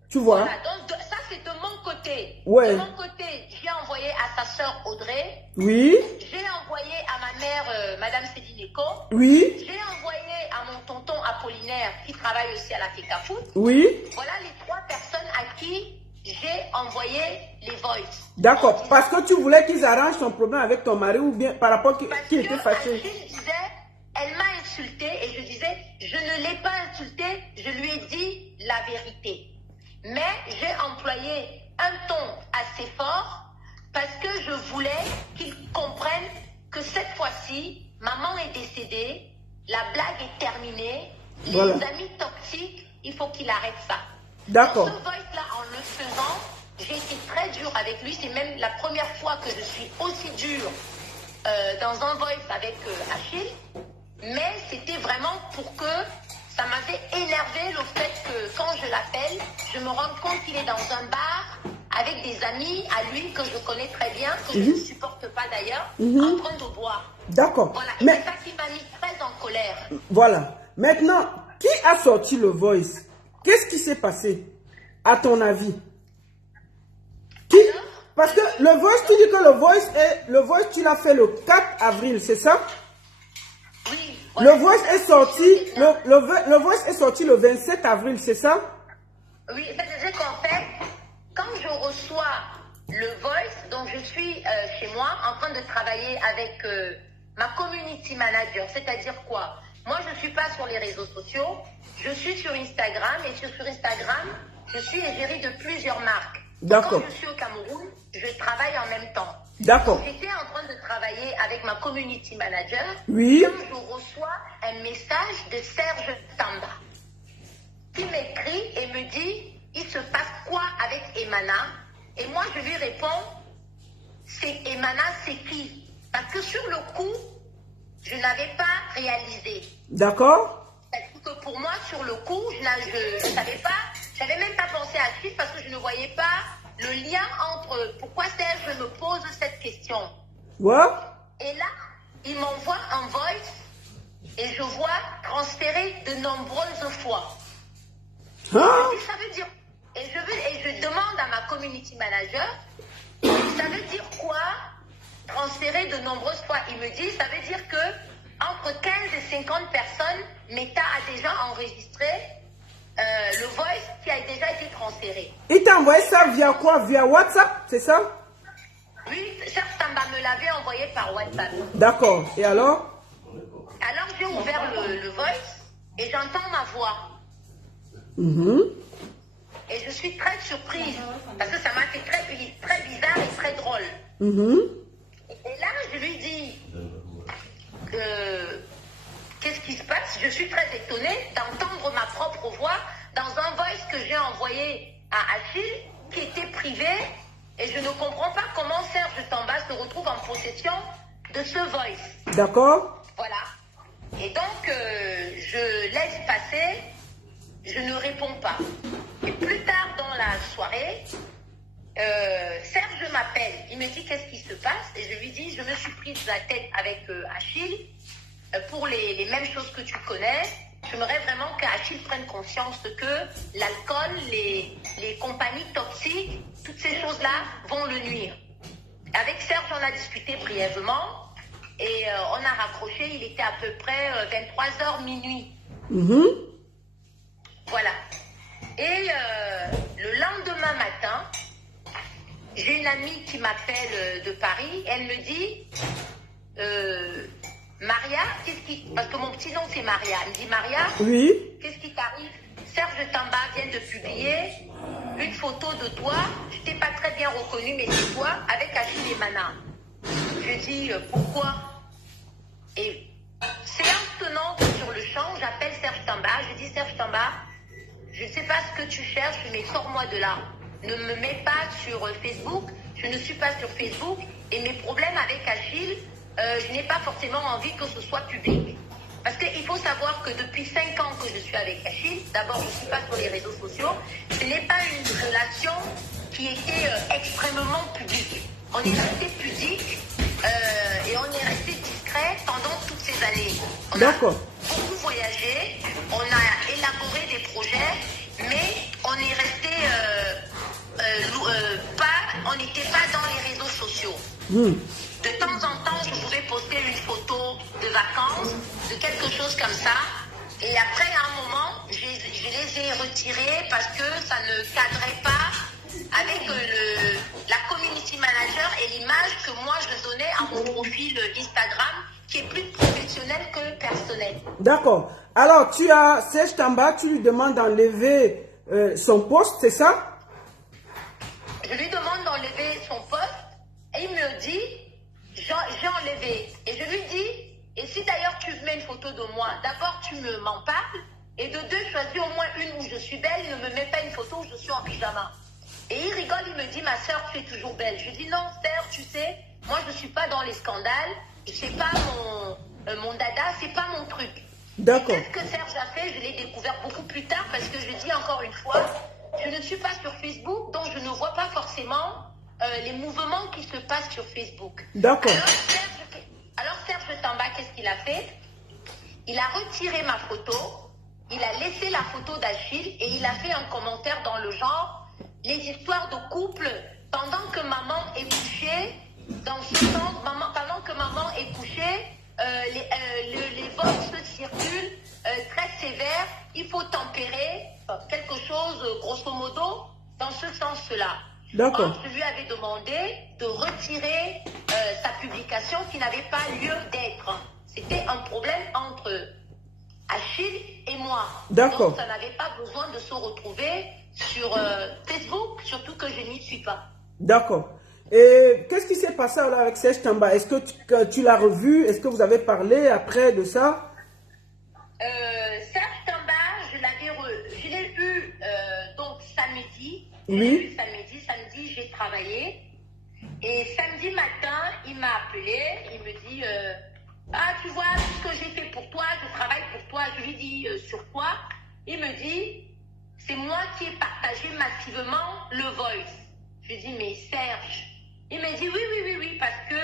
Tu vois? Voilà, donc ça c'est de mon côté. Ouais. De mon côté, j'ai envoyé à sa sœur Audrey. Oui. J'ai envoyé à ma mère, Madame Céline Eco. Oui. J'ai envoyé à mon tonton Apollinaire qui travaille aussi à la FECAFOOT. Oui. Voilà les 3 personnes à qui j'ai envoyé les voices. D'accord. Parce que tu voulais qu'ils arrangent ton problème avec ton mari ou bien par rapport qu'il était fâché. Achille disait, elle m'a insulté et je disais, je ne l'ai pas insulté, je lui ai dit la vérité. Mais j'ai employé un ton assez fort parce que je voulais qu'ils comprennent que cette fois-ci, maman est décédée, la blague est terminée, voilà. Les amis toxiques, il faut qu'il arrête ça. D'accord. Dans ce voice-là, en le faisant, j'ai été très dure avec lui. C'est même la première fois que je suis aussi dure dans un voice avec Achille. Mais c'était vraiment pour que ça m'avait énervé le fait que quand je l'appelle, je me rende compte qu'il est dans un bar avec des amis à lui que je connais très bien, que je ne supporte pas d'ailleurs, en train de boire. D'accord. Voilà, Mais c'est ça qui m'a mis très en colère. voilà. Maintenant, qui a sorti le voice? Qu'est-ce qui s'est passé, à ton avis? Qui? Parce que le voice, tu dis que le voice, tu l'as fait le 4 avril, c'est ça? Oui. Le voice est sorti, le voice est sorti le 27 avril, c'est ça? Oui, c'est-à-dire qu'en fait, quand je reçois le voice, donc je suis chez moi en train de travailler avec ma community manager, c'est-à-dire quoi? Moi, je ne suis pas sur les réseaux sociaux, je suis sur Instagram et sur Instagram, je suis égérie de plusieurs marques. D'accord. Quand je suis au Cameroun, je travaille en même temps. D'accord. J'étais en train de travailler avec ma community manager. Oui. Quand je reçois un message de Serge Tamba qui m'écrit et me dit il se passe quoi avec Emana? Et moi je lui réponds c'est Emana, c'est qui? Parce que sur le coup, je n'avais pas réalisé. D'accord. Parce que pour moi, sur le coup, je ne savais pas, j'avais même pas pensé à suivre parce que je ne voyais pas le lien entre pourquoi Serge me pose cette question. Ouais. Et là, il m'envoie un voice et je vois transférer de nombreuses fois. Hein? Et ça veut dire, et je demande à ma community manager, ça veut dire quoi transférer de nombreuses fois? Il me dit, ça veut dire que entre 15 et 50 personnes, Meta a déjà enregistré le voice qui a déjà été transféré. Il t'a envoyé ça via quoi? Via WhatsApp, c'est ça? Oui, Serge Tamba me l'avait envoyé par WhatsApp. D'accord. Et alors? Alors j'ai ouvert le voice et j'entends ma voix. Et je suis très surprise parce que ça m'a fait très bizarre et très drôle. Et là, je lui dis qu'est-ce qui se passe? Je suis très étonnée d'entendre ma propre voix dans un voice que j'ai envoyé à Achille qui était privé et je ne comprends pas comment Serge Tamba se retrouve en possession de ce voice. D'accord. Voilà. Et donc, je laisse passer, je ne réponds pas. Et plus tard dans la soirée, Serge m'appelle, il me dit qu'est-ce qui se passe et je lui dis je me suis prise la tête avec Achille pour les mêmes choses que tu connais. J'aimerais vraiment qu'Achille prenne conscience que l'alcool, les compagnies toxiques, toutes ces choses-là vont le nuire. Avec Serge, on a discuté brièvement et on a raccroché, il était à peu près 23h minuit. Voilà. Et le lendemain matin, j'ai une amie qui m'appelle de Paris. Elle me dit, Maria, parce que mon petit nom c'est Maria. Elle me dit, Maria, Oui. qu'est-ce qui t'arrive? Serge Tamba vient de publier une photo de toi. Je t'ai pas très bien reconnue, mais c'est toi, avec Achille et Mana. Je dis, pourquoi? Et séance tenante sur le champ, j'appelle Serge Tamba. Je dis, Serge Tamba, je ne sais pas ce que tu cherches, mais sors-moi de là. Ne me mets pas sur Facebook, je ne suis pas sur Facebook et mes problèmes avec Achille, je n'ai pas forcément envie que ce soit public. Parce qu'il faut savoir que depuis 5 ans que je suis avec Achille, d'abord je ne suis pas sur les réseaux sociaux, ce n'est pas une relation qui était extrêmement publique. On est resté pudique et on est resté discret pendant toutes ces années. On a beaucoup voyagé, on a élaboré des projets, mais on est resté on n'était pas dans les réseaux sociaux. De temps en temps, je pouvais poster une photo de vacances, de quelque chose comme ça. Et après, à un moment, je les ai retirés parce que ça ne cadrait pas avec la community manager et l'image que moi je donnais à mon profil Instagram, qui est plus professionnel que personnel. D'accord. Alors, tu as Serge Tamba, tu lui demandes d'enlever son poste, c'est ça? Je lui demande d'enlever son poste et il me dit, j'ai enlevé. Et je lui dis, et si d'ailleurs tu mets une photo de moi, d'abord tu m'en parles, et de deux, choisis au moins une où je suis belle, ne me mets pas une photo où je suis en pyjama. Et il rigole, il me dit, ma soeur, tu es toujours belle. Je dis, non, Serge, tu sais, moi je ne suis pas dans les scandales, c'est pas mon dada, c'est pas mon truc. D'accord. Qu'est-ce que Serge a fait? Je l'ai découvert beaucoup plus tard parce que je dis encore une fois, je ne suis pas sur Facebook, donc je ne vois pas forcément forcément les mouvements qui se passent sur Facebook. D'accord. Alors Serge Tamba, qu'est-ce qu'il a fait? Il a retiré ma photo, il a laissé la photo d'Achille et il a fait un commentaire dans le genre « Les histoires de couple, pendant que maman est couchée, dans ce sens, pendant que maman est couchée, les votes circulent très sévères, il faut tempérer quelque chose, grosso modo, dans ce sens-là. » D'accord. Or, je lui avais demandé de retirer sa publication qui n'avait pas lieu d'être. C'était un problème entre Achille et moi. D'accord. Donc, ça n'avait pas besoin de se retrouver sur Facebook, surtout que je n'y suis pas. D'accord. Et qu'est-ce qui s'est passé alors avec Serge Tamba? Est-ce que tu l'as revu? Est-ce que vous avez parlé après de ça? Serge Tamba, je l'ai vu donc samedi. Oui. Samedi, j'ai travaillé. Et samedi matin, il m'a appelé. Il me dit ah, tu vois ce que j'ai fait pour toi, je travaille pour toi. Je lui dis sur quoi? Il me dit c'est moi qui ai partagé massivement le voice. Je lui dis mais Serge. Il me dit oui, parce que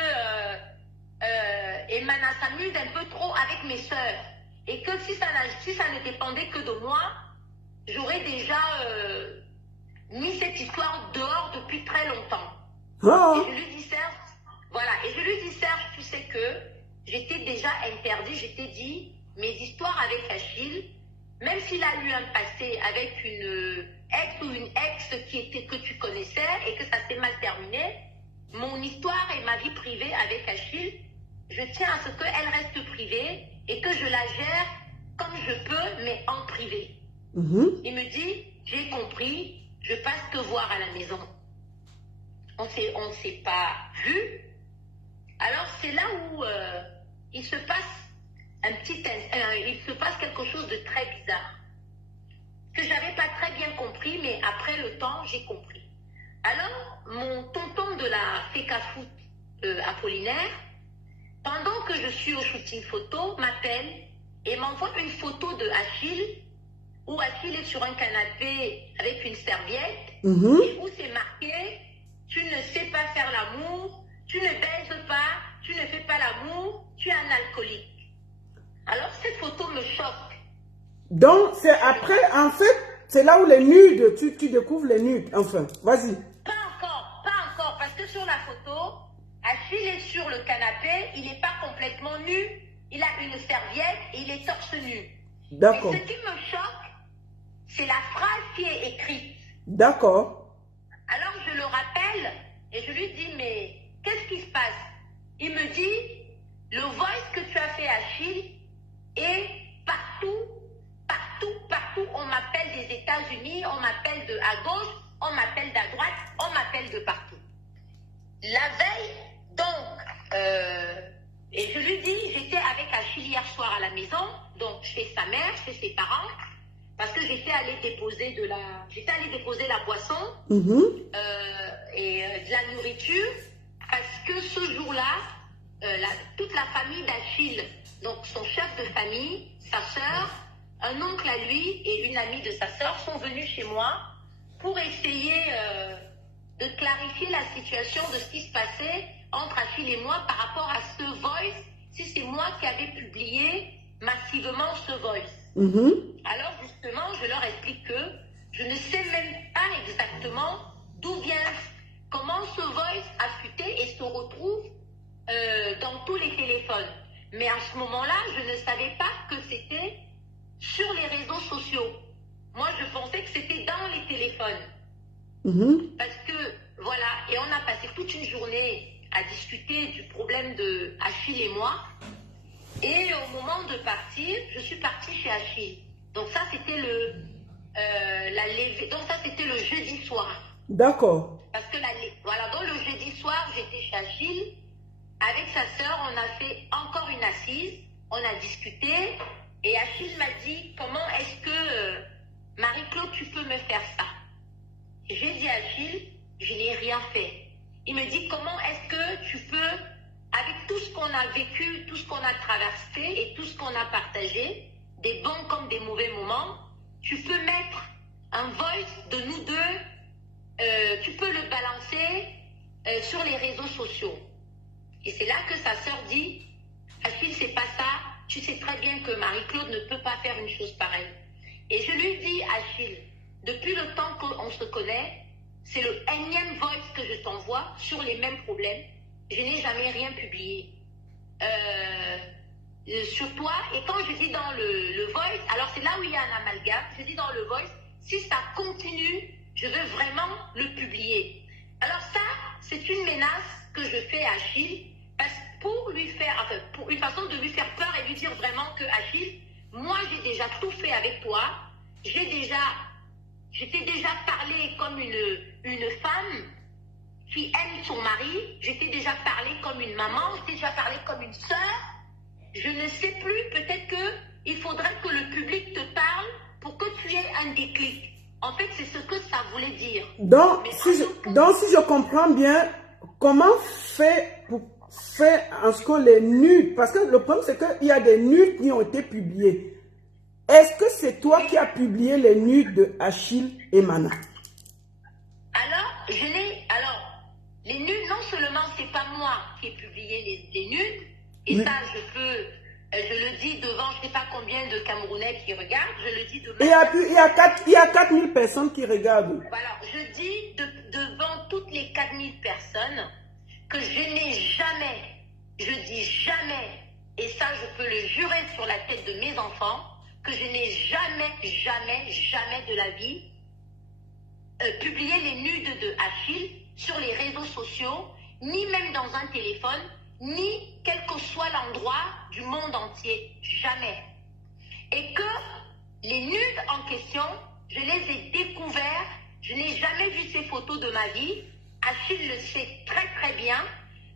Emana s'amuse un peu trop avec mes soeurs. Et que si ça ne dépendait que de moi, j'aurais déjà mis cette histoire dehors depuis très longtemps. Oh. Et je lui dis Serge, tu sais que j'étais déjà interdit, je t'ai dit, mes histoires avec Achille, même s'il a eu un passé avec une ex ou une ex que tu connaissais et que ça s'est mal terminé, mon histoire et ma vie privée avec Achille, je tiens à ce qu'elle reste privée et que je la gère comme je peux, mais en privé. Il me dit, j'ai compris, je passe te voir à la maison. On ne s'est pas vu. Alors c'est là où il se passe quelque chose de très bizarre que j'avais pas très bien compris, mais après le temps j'ai compris. Alors mon tonton de la FECA Foot Apollinaire, pendant que je suis au shooting photo, m'appelle et m'envoie une photo de Achille où Achille est sur un canapé avec une serviette et où c'est marqué tu ne sais pas faire l'amour, tu ne baises pas, tu ne fais pas l'amour, tu es un alcoolique. Alors cette photo me choque. Donc c'est après, en fait, c'est là où les nudes, tu découvres les nudes, enfin, vas-y. Pas encore, parce que sur la photo, Achille est sur le canapé, il n'est pas complètement nu, il a une serviette et il est torse nu. D'accord. Et ce qui me choque, c'est la phrase qui est écrite. D'accord. Alors je le rappelle et je lui dis mais qu'est-ce qui se passe? Il me dit le voice que tu as fait Achille est partout, on m'appelle des États-Unis, on m'appelle de à gauche, on m'appelle d'à droite, on m'appelle de partout. La veille, donc, et je lui dis, j'étais avec Achille hier soir à la maison, donc chez sa mère, chez ses parents, parce que j'étais allée déposer la boisson et de la nourriture, parce que ce jour-là, toute la famille d'Achille, donc son chef de famille, sa sœur, un oncle à lui et une amie de sa sœur sont venus chez moi pour essayer de clarifier la situation de ce qui se passait entre Achille et moi par rapport à ce voice, si c'est moi qui avais publié massivement ce voice. Alors justement, je leur explique que je ne sais même pas exactement d'où vient, comment ce voice a fuité et se retrouve dans tous les téléphones. Mais à ce moment-là, je ne savais pas que c'était sur les réseaux sociaux. Moi, je pensais que c'était dans les téléphones. Parce que, voilà, et on a passé toute une journée à discuter du problème de Achille et moi. Et au moment de partir, je suis partie chez Achille. Donc ça, c'était le jeudi soir. D'accord. Parce que voilà, donc le jeudi soir, j'étais chez Achille. Avec sa sœur, on a fait encore une assise. On a discuté. Et Achille m'a dit, comment est-ce que Marie-Claude, tu peux me faire ça? J'ai dit à Achille, je n'ai rien fait. Il me dit, comment est-ce que tu peux, avec tout ce qu'on a vécu, tout ce qu'on a traversé et tout ce qu'on a partagé, des bons comme des mauvais moments, tu peux mettre un voice de nous deux, tu peux le balancer sur les réseaux sociaux. Et c'est là que sa sœur dit, Achille, c'est pas ça, tu sais très bien que Marie-Claude ne peut pas faire une chose pareille. Et je lui dis, Achille, depuis le temps qu'on se connaît, c'est le énième voice que je t'envoie sur les mêmes problèmes. Je n'ai jamais rien publié sur toi. Et quand je dis dans le voice, alors c'est là où il y a un amalgame, je dis dans le voice, si ça continue, je veux vraiment le publier. Alors ça, c'est une menace que je fais à Achille, pour lui faire, enfin, pour une façon de lui faire peur et lui dire vraiment que Achille, moi j'ai déjà tout fait avec toi, je t'ai déjà parlé comme une femme qui aime son mari, je t'ai déjà parlé comme une maman, je t'ai déjà parlé comme une sœur. Je ne sais plus, peut-être qu'il faudrait que le public te parle pour que tu aies un déclic. En fait, c'est ce que ça voulait dire. Donc, si je comprends bien, comment faire en ce que les nudes, parce que le problème c'est qu'il y a des nudes qui ont été publiés. Est-ce que c'est toi qui as publié les nudes de Achille et Mana? Alors, les nudes, non seulement c'est pas moi qui ai publié les nudes, et oui. Ça, je le dis devant je ne sais pas combien de Camerounais qui regardent, je le dis devant... Il y a 4000 personnes qui regardent. Voilà, je dis devant toutes les 4000 personnes que je n'ai jamais, je dis jamais, et ça je peux le jurer sur la tête de mes enfants, que je n'ai jamais de la vie publié les nudes de Achille sur les réseaux sociaux, ni même dans un téléphone, ni quel que soit l'endroit du monde entier. Jamais. Et que les nudes en question, je les ai découverts, je n'ai jamais vu ces photos de ma vie. Achille le sait très très bien.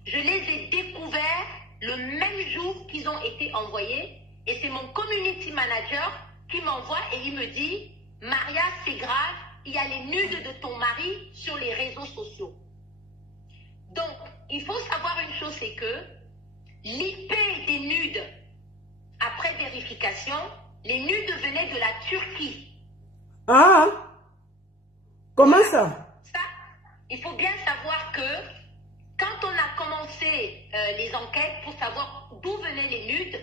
Je les ai découverts le même jour qu'ils ont été envoyés. Et c'est mon community manager qui m'envoie et il me dit « Maria, c'est grave, il y a les nudes de ton mari sur les réseaux sociaux. » Donc, il faut savoir une chose, c'est que l'IP des nudes, après vérification, les nudes venaient de la Turquie. Ah! Comment ça? Ça, il faut bien savoir que quand on a commencé les enquêtes pour savoir d'où venaient les nudes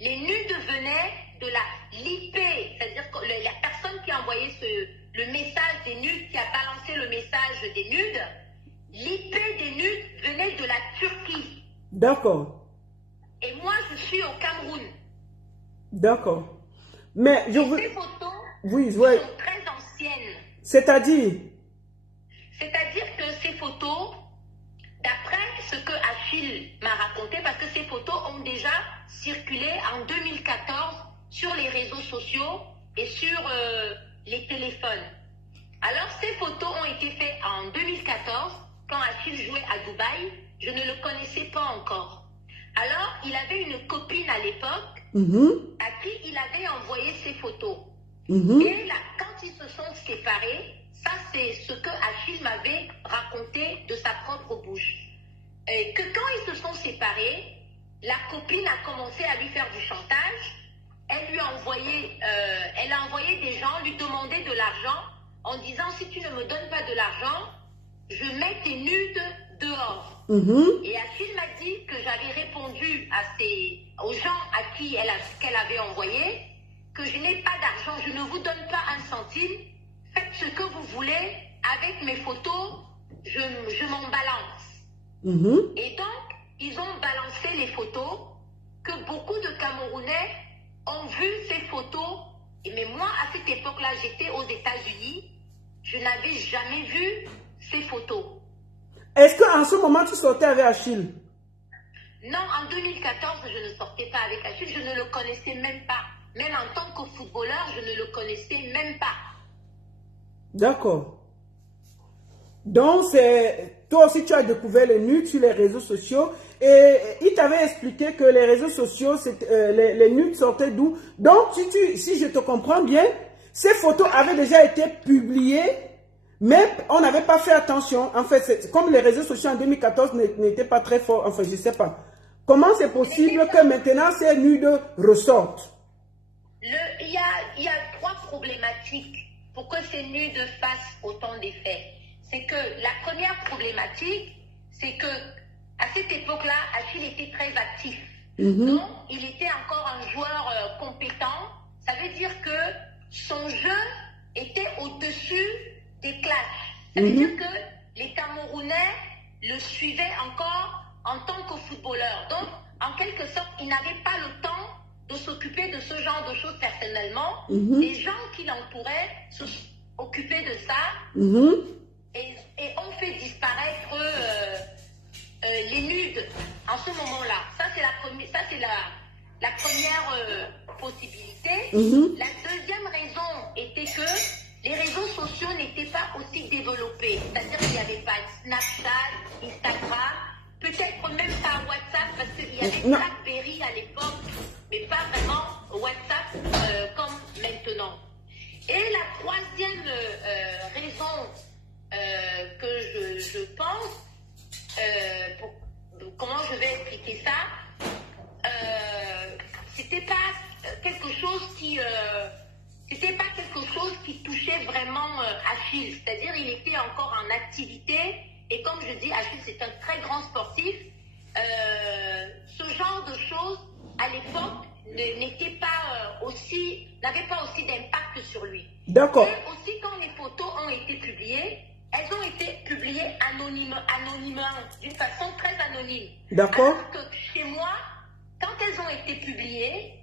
venaient de l'IP, c'est-à-dire que la personne qui a envoyé le message des nudes, qui a balancé le message des nudes, l'IP des nudes venait de la Turquie. D'accord. Et moi, je suis au Cameroun. D'accord. Mais je veux... Ces photos sont très anciennes. C'est-à-dire que ces photos, d'après ce que Achille m'a raconté, parce que ces photos ont déjà circulé en 2014 sur les réseaux sociaux et sur les téléphones. Alors, ces photos ont été faites en 2014, quand Achille jouait à Dubaï. Je ne le connaissais pas encore. Alors, il avait une copine à l'époque à qui il avait envoyé ces photos. Et là, quand ils se sont séparés, ça c'est ce que Achille m'avait raconté de sa propre bouche. Que quand ils se sont séparés, la copine a commencé à lui faire du chantage. Elle a envoyé des gens lui demander de l'argent en disant si tu ne me donnes pas de l'argent, je mets tes nudes dehors. Et Achille m'a dit que j'avais répondu aux gens à qui qu'elle avait envoyé que je n'ai pas d'argent, je ne vous donne pas un centime, faites ce que vous voulez, avec mes photos, je m'en balance. Et donc, ils ont balancé les photos, que beaucoup de Camerounais ont vu ces photos. Mais moi, à cette époque-là, j'étais aux États-Unis, je n'avais jamais vu ces photos. Est-ce qu'en ce moment, tu sortais avec Achille? Non, en 2014, je ne sortais pas avec Achille, je ne le connaissais même pas. Même en tant que footballeur, je ne le connaissais même pas. D'accord. Donc, toi aussi, tu as découvert les nudes sur les réseaux sociaux. Et il t'avait expliqué que les réseaux sociaux, les nudes sortaient d'où? Donc, si je te comprends bien, ces photos avaient déjà été publiées, mais on n'avait pas fait attention. En fait, comme les réseaux sociaux en 2014 n'étaient pas très forts, enfin, je ne sais pas. Comment c'est possible que maintenant ces nudes ressortent? Il y a trois problématiques pour que ces nudes fassent autant d'effets. C'est que la première problématique, c'est que à cette époque-là, Achille était très actif. Donc, il était encore un joueur compétent. Ça veut dire que son jeu était au-dessus des classes. Ça veut dire que les Camerounais le suivaient encore en tant que footballeur. Donc, en quelque sorte, il n'avait pas le temps de s'occuper de ce genre de choses personnellement. Les gens qui l'entouraient s'occupaient de ça et ont fait disparaître les nudes en ce moment-là. Ça, c'est la première possibilité. La deuxième raison était que les réseaux sociaux n'étaient pas aussi développés. C'est-à-dire qu'il n'y avait pas Snapchat, Instagram, peut-être même pas WhatsApp, parce qu'il y avait BlackBerry à l'époque, mais pas vraiment WhatsApp comme maintenant. Et la troisième raison que je pense, comment je vais expliquer ça, c'était pas quelque chose qui touchait vraiment Achille, c'est-à-dire il était encore en activité et comme je dis, Achille c'est un très grand sportif. Ce genre de choses à l'époque n'avait pas aussi d'impact sur lui. D'accord. Et aussi quand les photos ont été publiées, elles ont été publiées anonymement, d'une façon très anonyme. D'accord. Alors que chez moi, quand elles ont été publiées,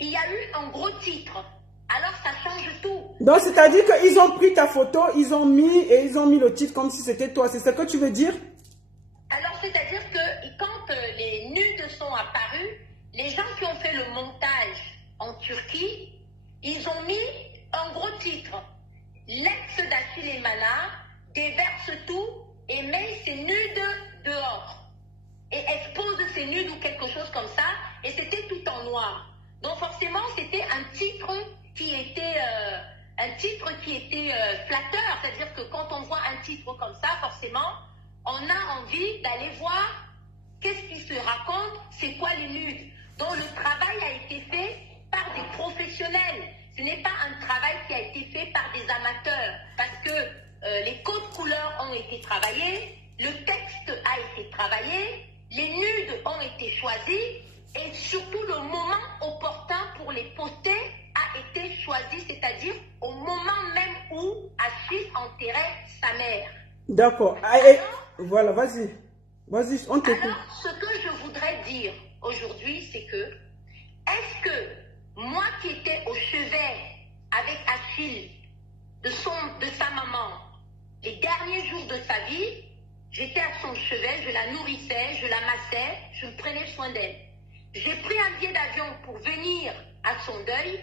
il y a eu un gros titre. Alors ça change tout. Donc c'est-à-dire qu'ils ont pris ta photo, ils ont mis le titre comme si c'était toi. C'est ce que tu veux dire? Alors c'est-à-dire que quand les nudes sont apparus, les gens qui ont fait le montage en Turquie, ils ont mis un gros titre. L'ex d'Achille Emana déverse tout et met ses nudes dehors. Et expose ses nudes ou quelque chose comme ça. Et c'était tout en noir. Donc forcément, c'était un titre qui était flatteur. C'est-à-dire que quand on voit un titre comme ça, forcément, on a envie d'aller voir qu'est-ce qui se raconte, c'est quoi les nudes. Donc le travail a été fait par des professionnels. Ce n'est pas un travail qui a été fait par des amateurs. Parce que les codes couleurs ont été travaillés, le texte a été travaillé, les nudes ont été choisis et surtout le moment opportun pour les poster a été choisi, c'est-à-dire au moment même où Achille enterrait sa mère. D'accord. Voilà, vas-y. Vas-y, on t'écoute. Alors, ce que je voudrais dire aujourd'hui, c'est que, est-ce que moi qui étais au chevet avec Achille, de sa maman, les derniers jours de sa vie, j'étais à son chevet, je la nourrissais, je la massais, je prenais soin d'elle. J'ai pris un billet d'avion pour venir à son deuil.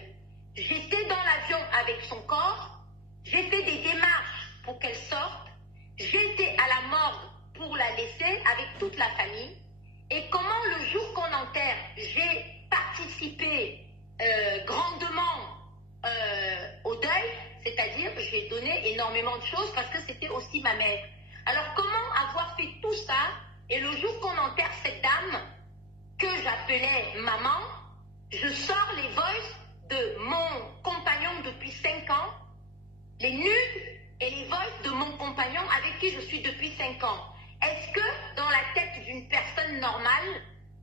J'étais dans l'avion avec son corps. J'ai fait des démarches pour qu'elle sorte. J'étais à la morgue pour la laisser avec toute la famille. Et comment le jour qu'on enterre, j'ai participé grandement au deuil, c'est-à-dire j'ai donné énormément de choses parce que c'était aussi ma mère. Alors comment avoir fait tout ça et le jour qu'on enterre cette dame que j'appelais maman, je sors les voices de mon compagnon depuis 5 ans, les nudes et les voices de mon compagnon avec qui je suis depuis 5 ans. Est-ce que dans la tête d'une personne normale,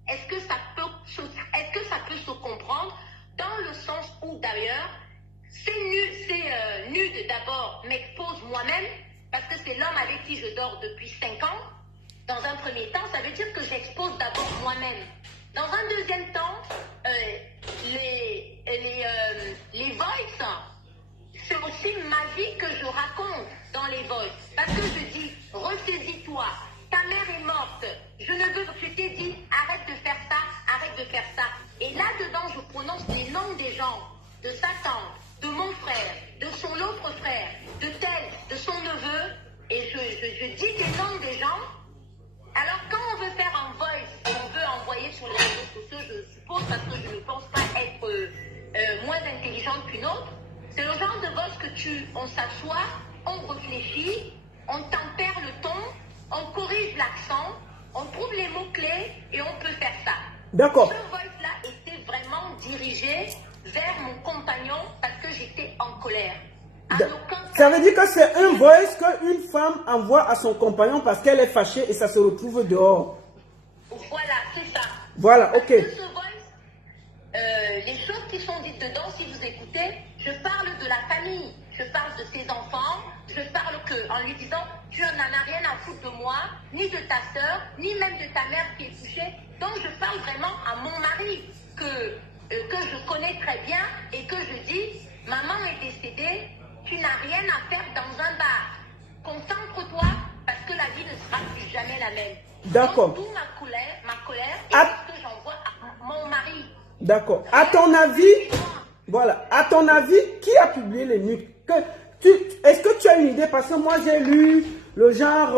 est-ce que ça peut se comprendre dans le sens où d'ailleurs, ces nudes d'abord m'exposent moi-même parce que c'est l'homme avec qui je dors depuis 5 ans. Dans un premier temps, ça veut dire que j'expose d'abord moi-même. Dans un deuxième temps, les voices, c'est aussi ma vie que je raconte dans les voices. Parce que je dis, ressaisis-toi, ta mère est morte, je t'ai dit, arrête de faire ça, arrête de faire ça. Et là-dedans, je prononce les noms des gens, de sa tante, de mon frère, de son autre frère, de tel, de son neveu, et je dis les noms des gens. Alors quand on veut faire un voice, on veut envoyer sur les réseaux sociaux, je suppose, parce que je ne pense pas être moins intelligente qu'une autre, c'est le genre de voice on s'assoit, on réfléchit, on tempère le ton, on corrige l'accent, on trouve les mots-clés et on peut faire ça. D'accord. Ce voice-là était vraiment dirigé vers mon compagnon parce que j'étais en colère. À aucun Ça cas. veut dire que c'est un voice qu'une femme envoie à son compagnon parce qu'elle est fâchée et ça se retrouve dehors. Voilà, c'est ça. Voilà, ok. Parce que ce voice, les choses qui sont dites dedans, si vous écoutez, je parle de la famille, je parle de ses enfants, je parle en lui disant, tu n'en as rien à foutre de moi, ni de ta soeur, ni même de ta mère qui est touchée. Donc je parle vraiment à mon mari que je connais très bien et que je dis, maman est décédée, tu n'as rien à faire dans un bar. Concentre-toi parce que la vie ne sera plus jamais la même. D'accord. Donc, d'où ma colère et Ah. ce que j'envoie à mon mari. D'accord. À ton avis, voilà. À ton avis, qui a publié les nuques? Est-ce que tu as une idée? Parce que moi, j'ai lu le genre,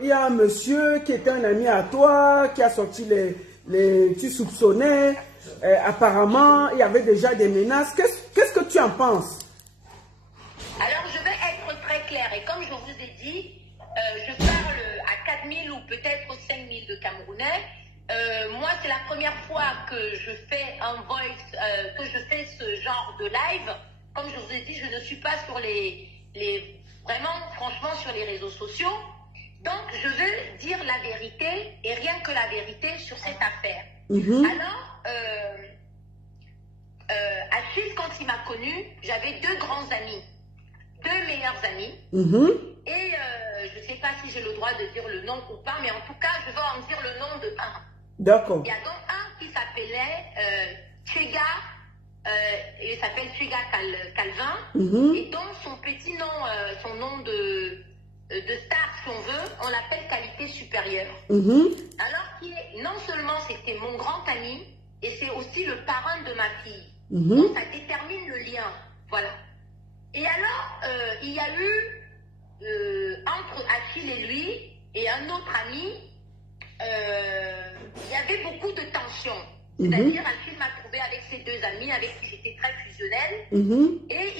il y a un monsieur qui était un ami à toi, qui a sorti tu soupçonnais. Apparemment, il y avait déjà des menaces. Qu'est-ce que tu en penses? Alors, je vais être très claire. Et comme je vous ai dit, je parle à 4000 ou peut-être 5000 de Camerounais. Moi, c'est la première fois que je fais un voice, que je fais ce genre de live. Comme je vous ai dit, je ne suis pas sur vraiment, franchement, sur les réseaux sociaux. Donc, je veux dire la vérité et rien que la vérité sur cette affaire. Alors, Achille, quand il m'a connue, j'avais deux grands amis, deux meilleurs amis. Et je ne sais pas si j'ai le droit de dire le nom ou pas, mais en tout cas, je vais en dire le nom de un. D'accord. Il y a donc un qui s'appelait Tchega, il s'appelle Tchega Calvin, et donc son petit nom, son nom de star, si on veut, on l'appelle Qualité Supérieure. Alors non seulement c'était mon grand ami, et c'est aussi le parrain de ma fille. Donc ça détermine le lien. Voilà. Et alors, il y a eu, entre Achille et lui, et un autre ami, il y avait beaucoup de tensions. C'est-à-dire, Achille m'a trouvé avec ses deux amis, avec qui j'étais très fusionnelle. Et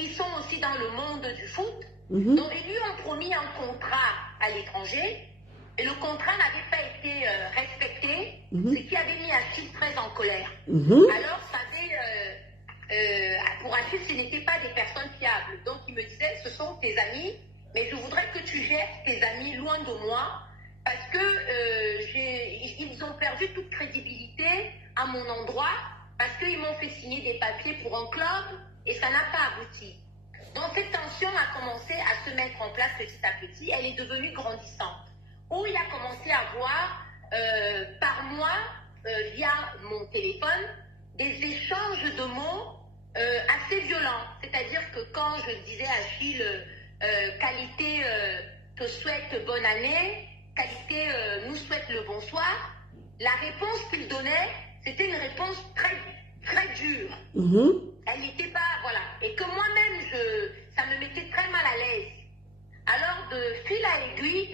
ils sont aussi dans le monde du foot. Donc, ils lui ont promis un contrat à l'étranger. Et le contrat n'avait pas été respecté, ce qui avait mis Achille très en colère. Alors, ça avait, pour Achille, ce n'étaient pas des personnes fiables. Donc, il me disait, ce sont tes amis, mais je voudrais que tu gères tes amis loin de moi, parce que ils ont perdu toute crédibilité à mon endroit, parce qu'ils m'ont fait signer des papiers pour un club, et ça n'a pas abouti. Donc, cette tension a commencé à se mettre en place petit à petit. Elle est devenue grandissante. Où il a commencé à voir par mois, via mon téléphone, des échanges de mots assez violents. C'est-à-dire que quand je disais à Achille, Qualité te souhaite bonne année, Qualité nous souhaite le bonsoir, la réponse qu'il donnait, c'était une réponse très, très dure. Elle n'était pas, voilà. Et que moi-même, ça me mettait très mal à l'aise. Alors, de fil à aiguille,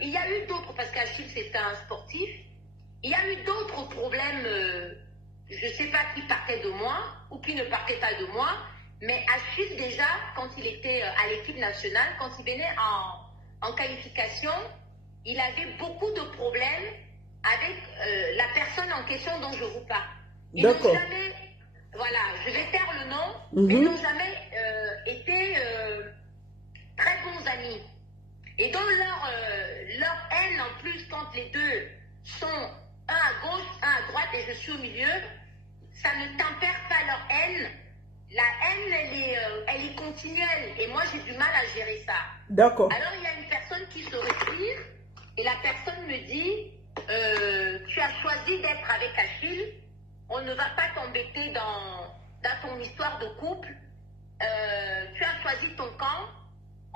il y a eu d'autres, parce qu'Achille c'était un sportif, il y a eu d'autres problèmes, je ne sais pas qui partait de moi ou qui ne partait pas de moi, mais Achille déjà, quand il était à l'équipe nationale, quand il venait en qualification, il avait beaucoup de problèmes avec la personne en question dont je vous parle. Ils n'ont jamais, voilà, je vais faire le nom, mais ils n'ont jamais été très bons amis. Et dans leur haine, en plus, quand les deux sont un à gauche, un à droite, et je suis au milieu, ça ne tempère pas leur haine. La haine, elle est continuelle. Et moi, j'ai du mal à gérer ça. D'accord. Alors, il y a une personne qui se retire, et la personne me dit, tu as choisi d'être avec Achille, on ne va pas t'embêter dans ton histoire de couple, tu as choisi ton camp,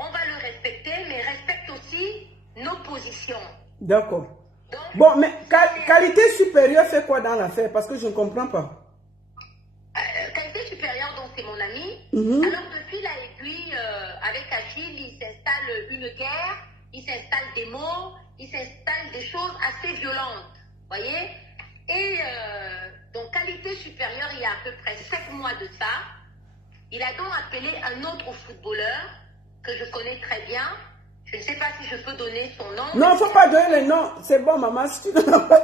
on va le respecter, mais respecte aussi nos positions. D'accord. Donc, bon, mais Qualité Supérieure fait quoi dans l'affaire? Parce que je ne comprends pas. Qualité Supérieure, donc c'est mon ami. Alors, depuis la aiguille, avec Achille, il s'installe une guerre, il s'installe des mots, il s'installe des choses assez violentes. Voyez? Et donc, Qualité Supérieure, il y a à peu près 7 mois de ça, il a donc appelé un autre footballeur que je connais très bien. Je ne sais pas si je peux donner son nom. Non, il ne faut pas donner le nom. C'est bon, maman, si tu donnes pas.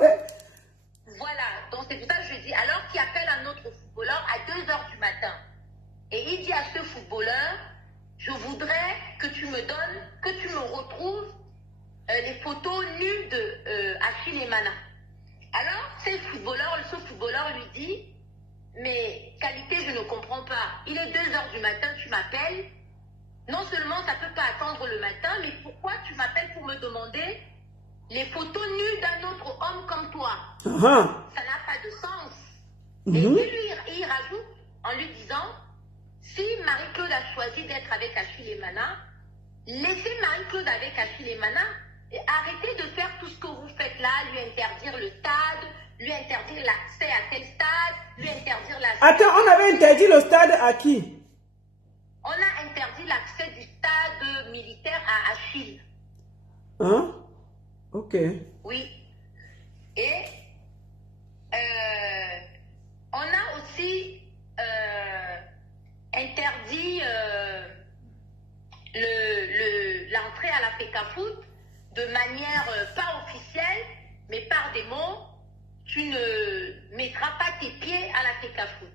Voilà. Donc, c'est pour ça que je dis, alors qu'il appelle un autre footballeur, footballeur à 2 h du matin. Et il dit à ce footballeur, je voudrais que tu me donnes, que tu me retrouves les photos nues de Achille Emana. Alors, ce footballeur lui dit, mais qualité, je ne comprends pas. Il est 2 h du matin, tu m'appelles. Non seulement ça ne peut pas attendre le matin, mais pourquoi tu m'appelles pour me demander les photos nues d'un autre homme comme toi? Ça n'a pas de sens. Et il rajoute en lui disant, si Marie-Claude a choisi d'être avec Achille Emana, laissez Marie-Claude avec Achille Emana et arrêtez de faire tout ce que vous faites là, lui interdire le stade, lui interdire l'accès à tel stade, lui interdire la... Attends, on avait interdit le stade à qui? On a interdit l'accès du stade militaire à Achille. Hein? Ok. Oui. Et on a aussi interdit l'entrée à la FECAFOOT de manière pas officielle, mais par des mots, tu ne mettras pas tes pieds à la FECAFOOT.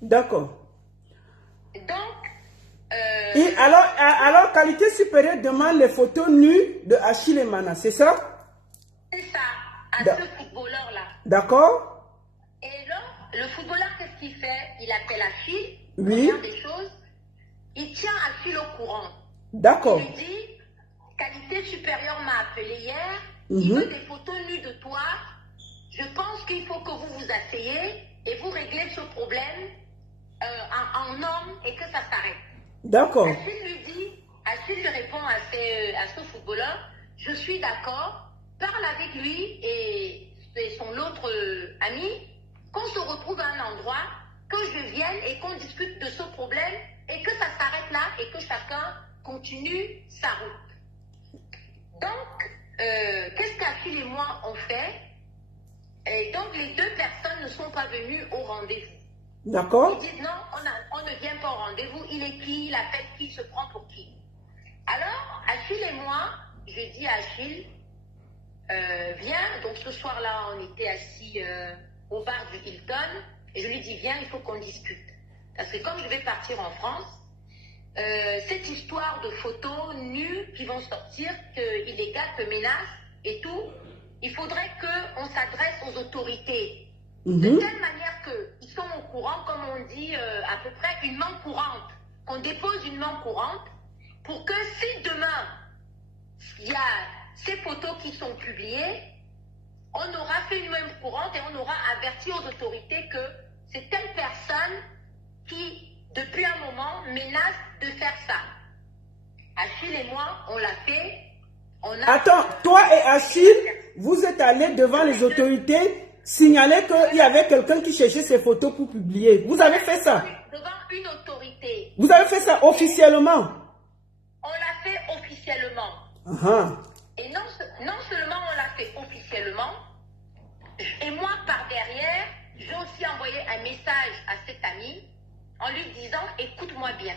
D'accord. Donc, Et alors, qualité supérieure demande les photos nues de Achille Emana, c'est ça? c'est ça, à ce footballeur-là. D'accord? Et là, le footballeur, qu'est-ce qu'il fait? Il appelle Achille, Oui. regarde des choses, il tient Achille au courant. D'accord. Il lui dit, qualité supérieure m'a appelé hier, il veut des photos nues de toi, je pense qu'il faut que vous vous asseyez et vous réglez ce problème en homme et que ça s'arrête. D'accord. Achille lui répond à ce footballeur, je suis d'accord, parle avec lui et son autre ami, qu'on se retrouve à un endroit, que je vienne et qu'on discute de ce problème et que ça s'arrête là et que chacun continue sa route. Donc, qu'est-ce qu'Achille et moi on fait? Et donc, les 2 personnes ne sont pas venues au rendez-vous. D'accord. Ils disent non, on ne vient pas au rendez-vous, il est qui, il appelle qui, il se prend pour qui. Alors, Achille et moi, je dis à Achille, viens, donc ce soir-là, on était assis au bar du Hilton, et je lui dis, viens, il faut qu'on discute. Parce que comme je vais partir en France, cette histoire de photos nues qui vont sortir, qu'il les gars te menacent et tout, il faudrait qu'on s'adresse aux autorités. De telle manière qu'ils sont au courant, comme on dit à peu près, une main courante, qu'on dépose une main courante pour que si demain il y a ces photos qui sont publiées, on aura fait une main courante et on aura averti aux autorités que c'est telle personne qui, depuis un moment, menace de faire ça. Achille et moi, on l'a fait. Attends, toi et Achille, vous êtes allés devant les autorités signaler qu'il y avait quelqu'un qui cherchait ces photos pour publier. Vous avez fait ça? Devant une autorité. Vous avez fait ça officiellement? On l'a fait officiellement. Et non seulement on l'a fait officiellement, et moi par derrière, j'ai aussi envoyé un message à cet ami en lui disant, écoute-moi bien,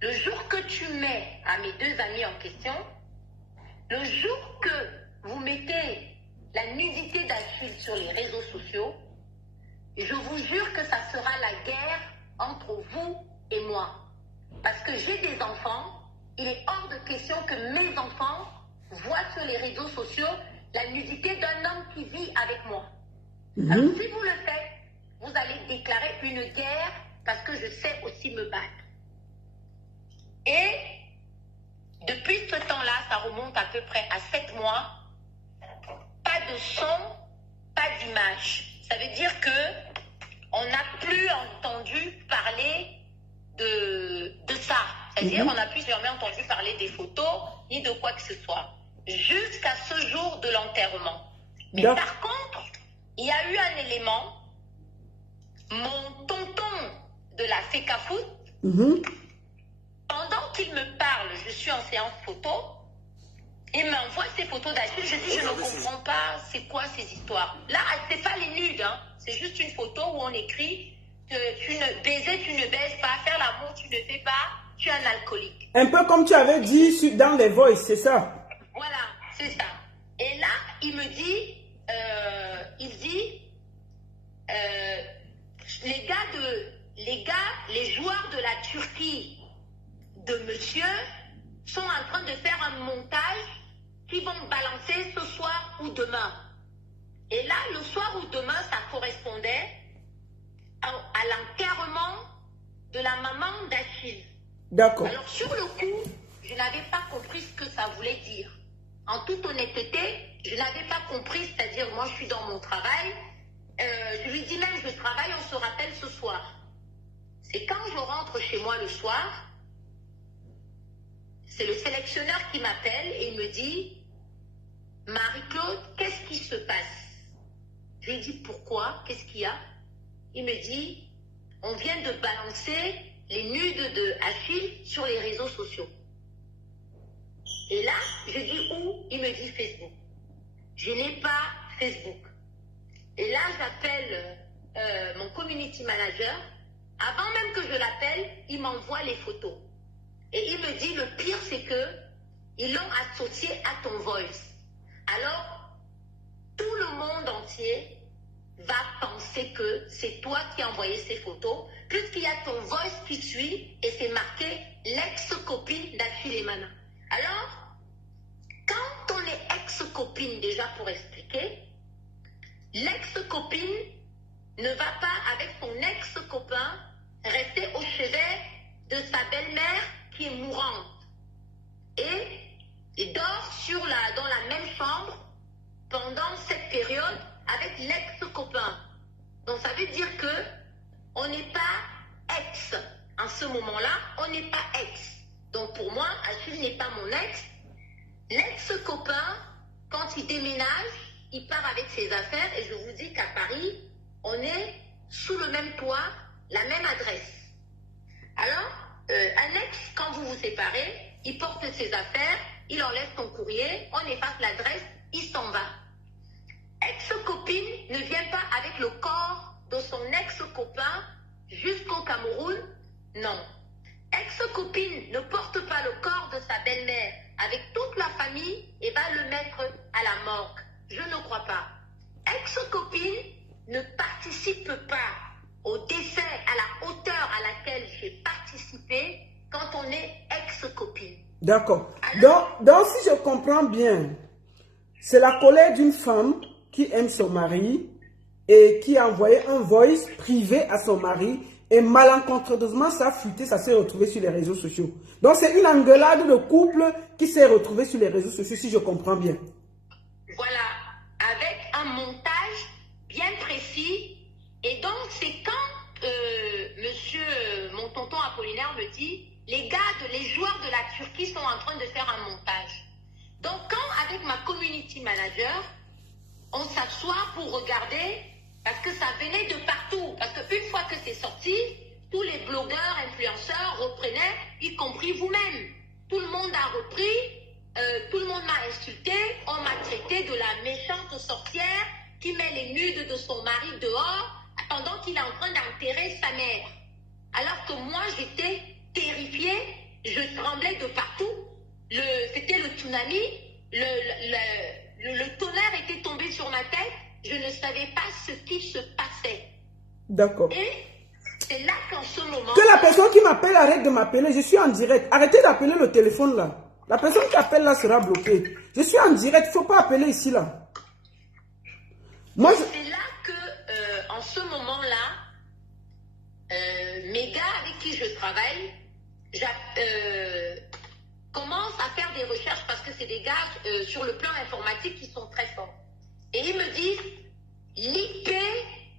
le jour que tu mets à mes 2 amis en question, le jour que vous mettez la nudité d'Achille sur les réseaux sociaux, je vous jure que ça sera la guerre entre vous et moi. Parce que j'ai des enfants, il est hors de question que mes enfants voient sur les réseaux sociaux la nudité d'un homme qui vit avec moi. Alors si vous le faites, vous allez déclarer une guerre parce que je sais aussi me battre. Et depuis ce temps-là, ça remonte à peu près à 7 mois, pas de son, pas d'image. Ça veut dire que on n'a plus entendu parler de ça. C'est-à-dire qu'on n'a plus jamais entendu parler des photos ni de quoi que ce soit. Jusqu'à ce jour de l'enterrement. Mais par contre, il y a eu un élément. Mon tonton de la FECAFOOT, pendant qu'il me parle, je suis en séance photo, il m'envoie ces photos d'Achille. Je dis, je ne comprends pas, c'est quoi ces histoires? Là, c'est pas les nudes, hein. C'est juste une photo où on écrit tu ne baises, tu ne baises pas, faire l'amour, tu ne fais pas, tu es un alcoolique. Un peu comme tu avais dit dans les voices, c'est ça? Voilà, c'est ça. Et là, il me dit, les joueurs de la Turquie de monsieur sont en train de faire un montage qu'ils vont balancer ce soir ou demain. Et là, le soir ou demain, ça correspondait à l'enterrement de la maman d'Achille. D'accord. Alors, sur le coup, je n'avais pas compris ce que ça voulait dire. En toute honnêteté, je n'avais pas compris, c'est-à-dire, moi, je suis dans mon travail. Je lui dis même, je travaille, on se rappelle ce soir. C'est quand je rentre chez moi le soir, c'est le sélectionneur qui m'appelle et il me dit, Marie-Claude, qu'est-ce qui se passe? Je lui dis, pourquoi? Qu'est-ce qu'il y a? Il me dit, on vient de balancer les nudes de Achille sur les réseaux sociaux. Et là, je dis où? Il me dit Facebook. Je n'ai pas Facebook. Et là, j'appelle mon community manager. Avant même que je l'appelle, il m'envoie les photos. Et il me dit, le pire, c'est que ils l'ont associé à ton voice. Alors, tout le monde entier va penser que c'est toi qui as envoyé ces photos, puisqu'il y a ton voice qui suit et c'est marqué l'ex-copine d'Achille Emana. Alors, quand on est ex-copine, déjà pour expliquer, l'ex-copine ne va pas avec son ex-copain rester au chevet de sa belle-mère qui est mourante. Et il dort dans la même chambre pendant cette période avec l'ex-copain. Donc ça veut dire que on n'est pas ex. En ce moment-là, on n'est pas ex. Donc pour moi, Achille n'est pas mon ex. L'ex-copain, quand il déménage, il part avec ses affaires et je vous dis qu'à Paris, on est sous le même toit, la même adresse. Alors, un ex, quand vous vous séparez, il porte ses affaires, il enlève son courrier, on efface l'adresse, il s'en va. Ex-copine ne vient pas avec le corps de son ex-copain jusqu'au Cameroun, non. Ex-copine ne porte pas le corps de sa belle-mère avec toute la famille et va le mettre à la morgue. Je ne crois pas. Ex-copine ne participe pas au décès à la hauteur à laquelle j'ai participé quand on est ex-copine. D'accord. Donc, si je comprends bien, c'est la colère d'une femme qui aime son mari et qui a envoyé un voice privé à son mari et malencontreusement ça a fuité, ça s'est retrouvé sur les réseaux sociaux. Donc, c'est une engueulade de couple qui s'est retrouvée sur les réseaux sociaux, si je comprends bien. Voilà, avec un montage bien précis. Et donc, c'est quand mon tonton Apollinaire me dit, les joueurs de la Turquie sont en train de faire un montage. Donc, quand avec ma community manager, on s'assoit pour regarder, parce que ça venait de partout. Parce qu'une fois que c'est sorti, tous les blogueurs, influenceurs reprenaient, y compris vous-même. Tout le monde a repris, tout le monde m'a insulté, on m'a traité de la méchante sorcière qui met les nudes de son mari dehors pendant qu'il est en train d'enterrer sa mère. Alors que moi, j'étais terrifiée, je tremblais de partout. C'était le tsunami, le tonnerre était tombé sur ma tête, je ne savais pas ce qui se passait. D'accord. Et c'est là qu'en ce moment... Que la personne qui m'appelle arrête de m'appeler, je suis en direct. Arrêtez d'appeler le téléphone là. La personne qui appelle là sera bloquée. Je suis en direct, il ne faut pas appeler ici là. Moi, c'est là que, en ce moment-là, mes gars avec qui je travaille, commencent à faire des recherches parce que c'est des gars sur le plan informatique qui sont très forts. Et ils me disent, l'IP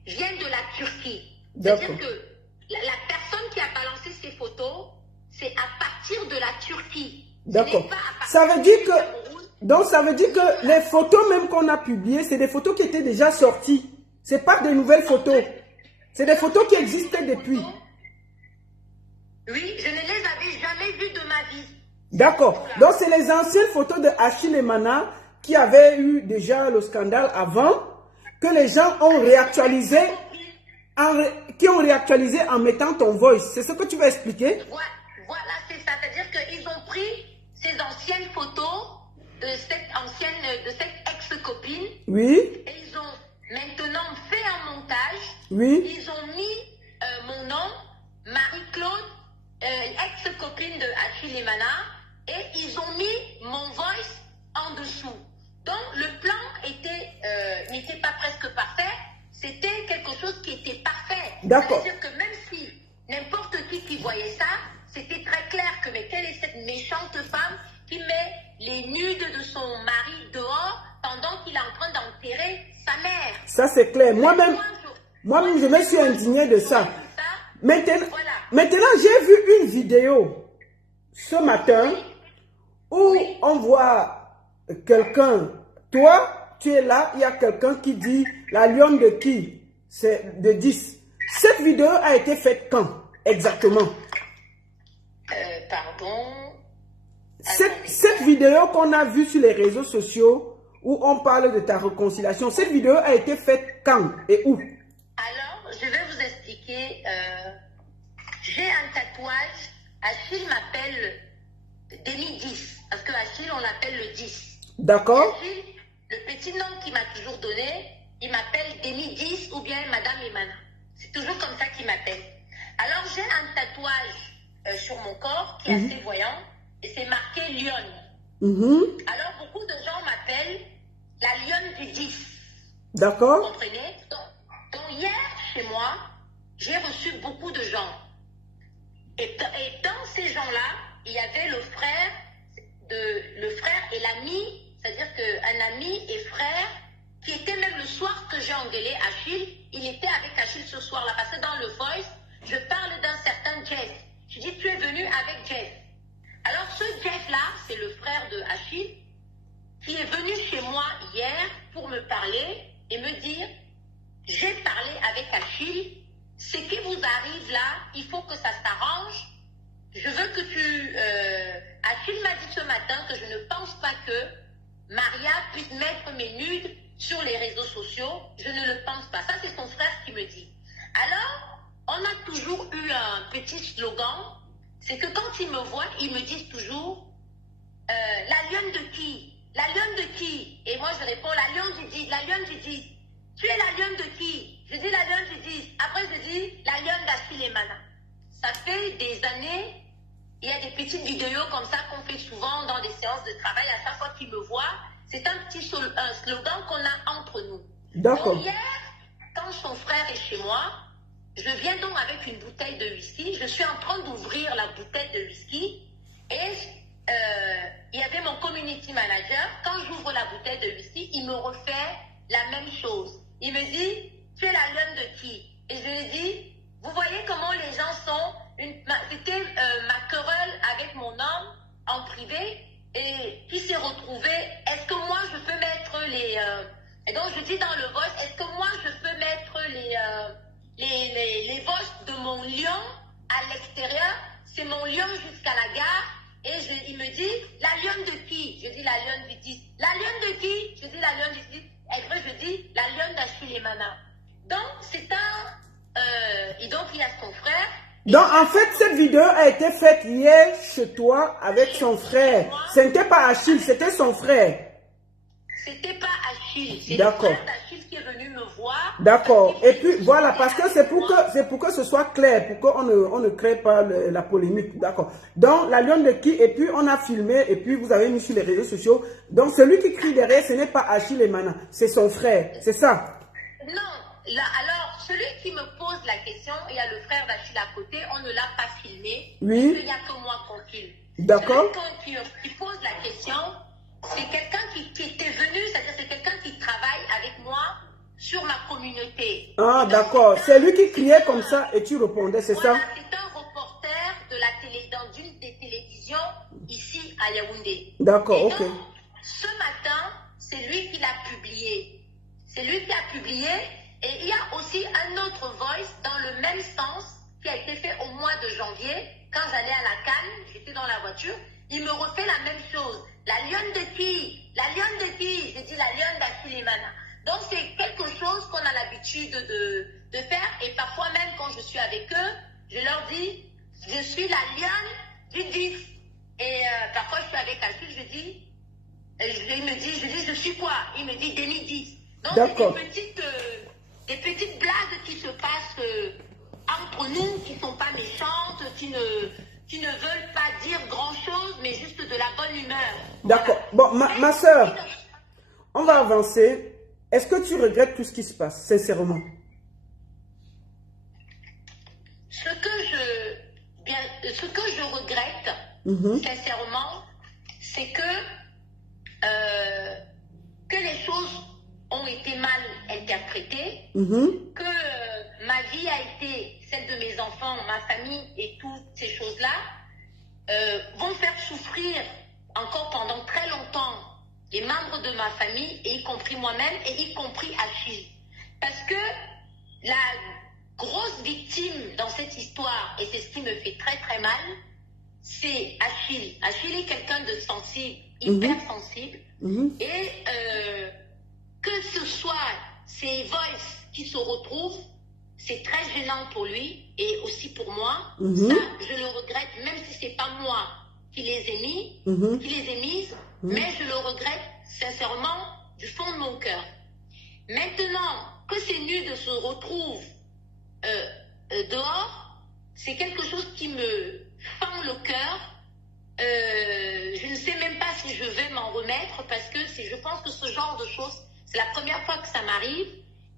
vient de la Turquie. C'est-à-dire que la personne qui a balancé ces photos, c'est à partir de la Turquie. d'accord. Ça veut dire que... Donc, ça veut dire que les photos même qu'on a publiées, c'est des photos qui étaient déjà sorties. Ce n'est pas des nouvelles photos. C'est des photos qui existaient depuis. Oui, je ne les avais jamais vues de ma vie. D'accord. Donc, c'est les anciennes photos de Achille Emana qui avaient eu déjà le scandale avant, que les gens ont réactualisé, qui ont réactualisé en mettant ton voice. C'est ce que tu vas expliquer? Voilà, c'est ça. C'est-à-dire qu'ils ont pris ces anciennes photos de cette ex-copine. Oui. Et ils ont maintenant fait un montage. Oui. Ils ont mis Mana et ils ont mis mon voice en dessous. Donc le plan n'était pas presque parfait, c'était quelque chose qui était parfait. D'accord. C'est-à-dire que même si n'importe qui voyait ça, c'était très clair que mais quelle est cette méchante femme qui met les nudes de son mari dehors pendant qu'il est en train d'enterrer sa mère. Ça c'est clair. Moi-même, je me suis indignée de ça. Maintenant, j'ai vu une vidéo ce matin où on voit quelqu'un, toi, tu es là, il y a quelqu'un qui dit la lionne de qui? C'est de 10. Cette vidéo a été faite quand exactement? Pardon. Cette vidéo qu'on a vue sur les réseaux sociaux où on parle de ta réconciliation, cette vidéo a été faite quand et où? Alors, je vais vous expliquer. J'ai un tatouage. Achille m'appelle Demi 10. Parce que Achille, on l'appelle le 10. D'accord. Achille, le petit nom qu'il m'a toujours donné, il m'appelle Demi 10 ou bien Madame Emana. C'est toujours comme ça qu'il m'appelle. Alors, j'ai un tatouage sur mon corps qui est assez voyant. Et c'est marqué Lionne. Alors, beaucoup de gens m'appellent la Lionne du 10. D'accord. Vous comprenez? Donc, hier, chez moi, j'ai reçu beaucoup de gens. Et dans ces gens-là, il y avait le frère et l'ami, c'est-à-dire qu'un ami et frère, qui était même le soir que j'ai engueulé Achille, il était avec Achille ce soir-là. Parce que dans le voice, je parle d'un certain Jeff. Je dis, tu es venu avec Jeff. Alors ce Jeff-là, c'est le frère de Achille, qui est venu chez moi hier pour me parler et me dire, j'ai parlé avec Achille, ce qui vous arrive là, il faut que ça s'arrange. Je veux que tu... Achille m'a dit ce matin que je ne pense pas que Maria puisse mettre mes nudes sur les réseaux sociaux. Je ne le pense pas. Ça, c'est son frère qui me dit. Alors, on a toujours eu un petit slogan. C'est que quand ils me voient, ils me disent toujours la lionne de qui? La lionne de qui? Et moi, je réponds la lionne du 10, la lionne du 10. Tu es la lionne de qui? Je dis la lionne du 10. Après, je dis la lionne d'Achille Emana. Ça fait des années, il y a des petites vidéos comme ça qu'on fait souvent dans des séances de travail. À chaque fois qu'ils me voient, c'est un petit slogan qu'on a entre nous. D'accord. Donc hier, quand son frère est chez moi, je viens donc avec une bouteille de whisky. Je suis en train d'ouvrir la bouteille de whisky et il y avait mon community manager. Quand j'ouvre la bouteille de whisky, il me refait la même chose. Il me dit, tu es la lionne de qui? Et je lui dis, vous voyez comment les gens sont. C'était ma querelle avec mon homme en privé et qui s'est retrouvé. Est-ce que moi je peux mettre les... et donc je dis dans le voice, est-ce que moi je peux mettre les voices de mon lion à l'extérieur? C'est mon lion jusqu'à la gare. Et il me dit, la lionne de qui? Je dis la lionne du 10. La lionne de qui? Je dis la lionne du 10. Et après je dis la lionne d'Achille Emana. Donc c'est et donc il y a son frère. Donc en fait cette vidéo a été faite hier chez toi avec son frère. Ce n'était pas Achille, c'était son frère. C'était pas Achille, c'est le D'accord. frère d'Achille qui est venu me voir. D'accord. Et puis voilà, parce que c'est pour que ce soit clair, pour qu'on ne crée pas la polémique. D'accord. Donc la lionne de qui? Et puis on a filmé et puis vous avez mis sur les réseaux sociaux. Donc celui qui crie derrière, ce n'est pas Achille Emana, c'est son frère. C'est ça? Non. Là, alors celui qui me pose la question, il y a le frère d'Achille à côté, on ne l'a pas filmé. Oui. Il n'y a que moi qu'on filme. D'accord. Celui qui pose la question, c'est quelqu'un qui était venu, c'est-à-dire c'est quelqu'un qui travaille avec moi sur ma communauté. Ah d'accord, c'est lui qui criait comme ça et tu répondais, c'est voilà, ça? c'est un reporter de la dans une des télévisions ici à Yaoundé. D'accord, ok. ok. Ce matin, c'est lui qui l'a publié. C'est lui qui a publié et il y a aussi un autre voice dans le même sens qui a été fait au mois de janvier quand j'allais à la Cannes, j'étais dans la voiture, il me refait la même chose. La lionne de qui? La lionne de qui? J'ai dit la lionne d'Achille Emana. Donc c'est quelque chose qu'on a l'habitude de faire et parfois même quand je suis avec eux, je leur dis je suis la lionne du 10. Et parfois je suis avec Achille, je dis je suis quoi? Il me dit Demi 10. Donc c'est des petites blagues qui se passent entre nous, qui ne sont pas méchantes, qui ne veulent pas dire grand chose. bonne humeur. D'accord. Bon, ma soeur, on va avancer. Est-ce que tu regrettes tout ce qui se passe, sincèrement? Ce que je regrette, sincèrement, c'est que les choses ont été mal interprétées, que ma vie a été celle de mes enfants, ma famille et toutes ces choses-là vont faire souffrir encore pendant très longtemps les membres de ma famille, et y compris moi-même, et y compris Achille. Parce que la grosse victime dans cette histoire, et c'est ce qui me fait très très mal, c'est Achille. Achille est quelqu'un de sensible, hyper sensible, et que ce soit ses voices qui se retrouvent, c'est très gênant pour lui et aussi pour moi. Ça, je le regrette, même si c'est pas moi qui les ai mis, qui les ai mises, mais je le regrette sincèrement du fond de mon cœur. Maintenant que ces nudes se retrouvent dehors, c'est quelque chose qui me fend le cœur. Je ne sais même pas si je vais m'en remettre, parce que je pense que ce genre de choses, c'est la première fois que ça m'arrive,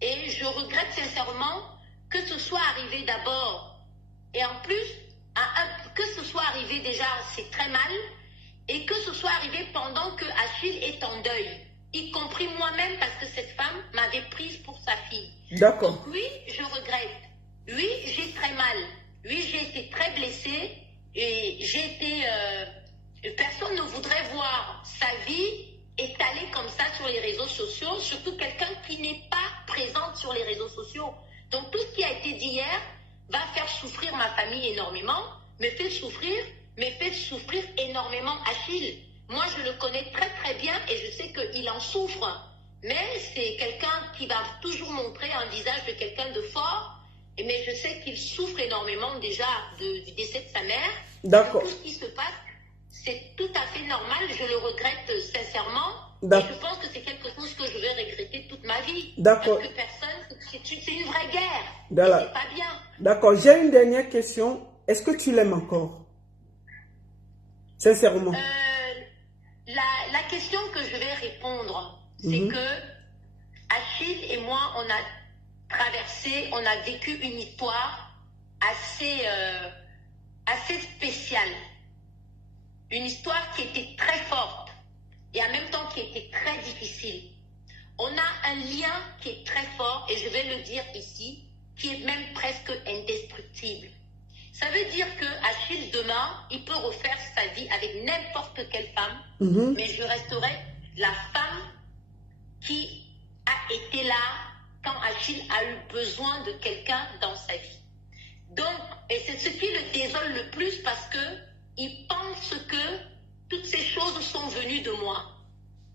et je regrette sincèrement que ce soit arrivé d'abord, et en plus, que ce soit arrivé déjà, c'est très mal, et que ce soit arrivé pendant que Achille est en deuil, y compris moi-même, parce que cette femme m'avait prise pour sa fille. D'accord. Donc oui, je regrette. Oui, j'ai très mal. Oui, j'ai été très blessée, et j'ai été... personne ne voudrait voir sa vie étalée comme ça sur les réseaux sociaux, surtout quelqu'un qui n'est pas présente sur les réseaux sociaux. Donc tout ce qui a été dit hier va faire souffrir ma famille énormément, me fait souffrir énormément Achille. Moi, je le connais très très bien et je sais qu'il en souffre. Mais c'est quelqu'un qui va toujours montrer un visage de quelqu'un de fort. Mais je sais qu'il souffre énormément déjà du décès de sa mère. D'accord. Tout ce qui se passe, c'est tout à fait normal. Je le regrette sincèrement. Et je pense que c'est quelque chose que je vais regretter toute ma vie. D'accord. Parce que personne, c'est une vraie guerre. Voilà. C'est pas bien. D'accord. J'ai une dernière question. Est-ce que tu l'aimes encore? Sincèrement. La question que je vais répondre, c'est que Achille et moi, on a vécu une histoire assez spéciale. Une histoire qui était très forte et en même temps qui était très difficile. On a un lien qui est très fort, et je vais le dire ici, qui est même presque indestructible. Ça veut dire que Achille, demain, il peut refaire sa vie avec n'importe quelle femme, mais je resterai la femme qui a été là quand Achille a eu besoin de quelqu'un dans sa vie. Donc, et c'est ce qui le désole le plus, parce que il pense que toutes ces choses sont venues de moi.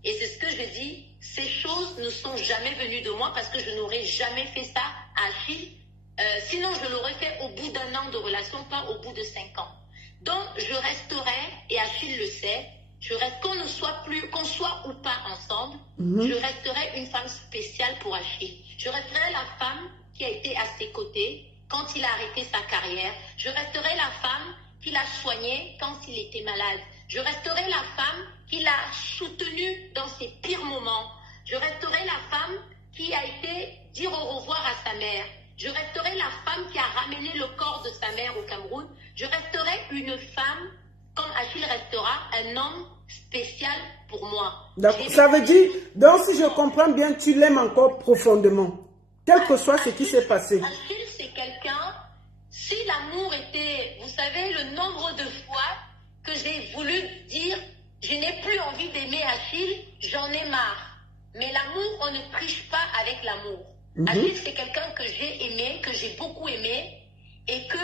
Et c'est ce que je dis, ces choses ne sont jamais venues de moi, parce que je n'aurais jamais fait ça à Achille. Sinon, je l'aurais fait au bout d'1 an de relation, pas au bout de 5 ans. Donc, je resterai, et Achille le sait, qu'on soit ou pas ensemble, je resterai une femme spéciale pour Achille. Je resterai la femme qui a été à ses côtés quand il a arrêté sa carrière. Je resterai la femme qu'il a soigné quand il était malade. Je resterai la femme qu'il a soutenue dans ses pires moments. Je resterai la femme qui a été dire au revoir à sa mère. Je resterai la femme qui a ramené le corps de sa mère au Cameroun. Je resterai une femme, comme Achille restera, un homme spécial pour moi. D'accord. Ça veut dire, donc si je comprends bien, tu l'aimes encore profondément, quel que soit ce qui s'est passé. Achille, c'est quelqu'un, si l'amour était, vous savez, le nombre de fois que j'ai voulu dire, je n'ai plus envie d'aimer Achille, j'en ai marre. Mais l'amour, on ne triche pas avec l'amour. Achille, c'est quelqu'un que j'ai aimé, que j'ai beaucoup aimé, et que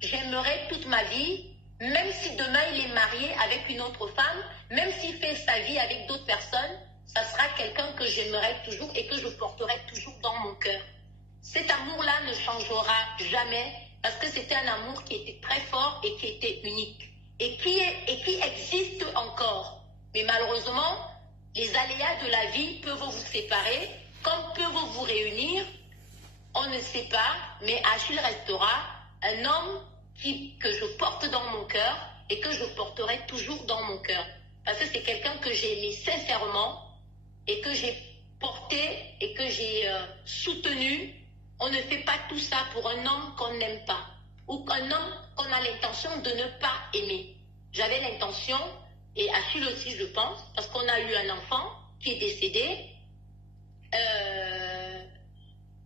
j'aimerais toute ma vie, même si demain il est marié avec une autre femme, même s'il fait sa vie avec d'autres personnes, ça sera quelqu'un que j'aimerais toujours et que je porterai toujours dans mon cœur. Cet amour-là ne changera jamais, parce que c'était un amour qui était très fort et qui était unique, et qui existe encore. Mais malheureusement, les aléas de la vie peuvent vous séparer, comme peuvent vous réunir, on ne sait pas, mais Achille restera un homme que je porte dans mon cœur et que je porterai toujours dans mon cœur. parce que c'est quelqu'un que j'ai aimé sincèrement et que j'ai porté et que j'ai soutenu. On ne fait pas tout ça pour un homme qu'on n'aime pas ou un homme qu'on a l'intention de ne pas aimer. J'avais l'intention, et Achille aussi je pense, parce qu'on a eu un enfant qui est décédé.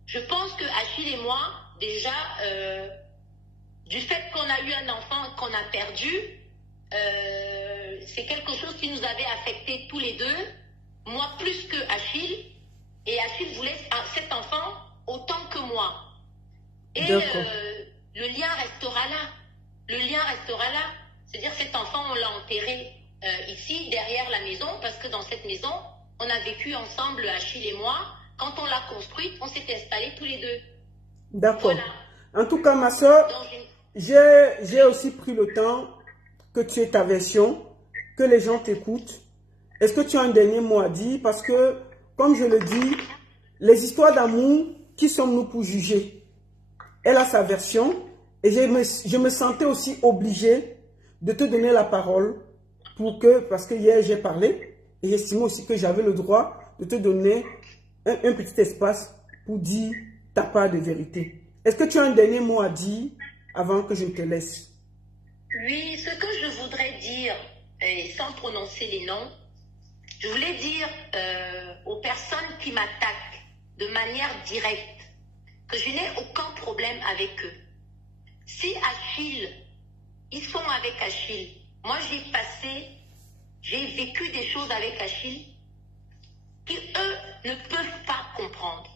Je pense que Achille et moi, déjà, du fait qu'on a eu un enfant qu'on a perdu, c'est quelque chose qui nous avait affectés tous les deux, moi plus que Achille, et Achille voulait cet enfant autant que moi. Et le lien restera là. Le lien restera là. C'est-à-dire cet enfant, on l'a enterré ici, derrière la maison, parce que dans cette maison, on a vécu ensemble, Achille et moi. Quand on l'a construite, on s'est installés tous les deux. D'accord. Voilà. En tout cas, ma soeur, j'ai aussi pris le temps que tu aies ta version, que les gens t'écoutent. Est-ce que tu as un dernier mot à dire? Parce que, comme je le dis, les histoires d'amour, qui sommes-nous pour juger? Elle a sa version et je me sentais aussi obligé de te donner la parole parce que hier j'ai parlé et j'estimais aussi que j'avais le droit de te donner un petit espace pour dire ta part de vérité. Est-ce que tu as un dernier mot à dire avant que je ne te laisse? Oui, ce que je voudrais dire, sans prononcer les noms, je voulais dire aux personnes qui m'attaquent de manière directe que je n'ai aucun problème avec eux. Si Achille, ils sont avec Achille, moi j'ai vécu des choses avec Achille qui eux ne peuvent pas comprendre.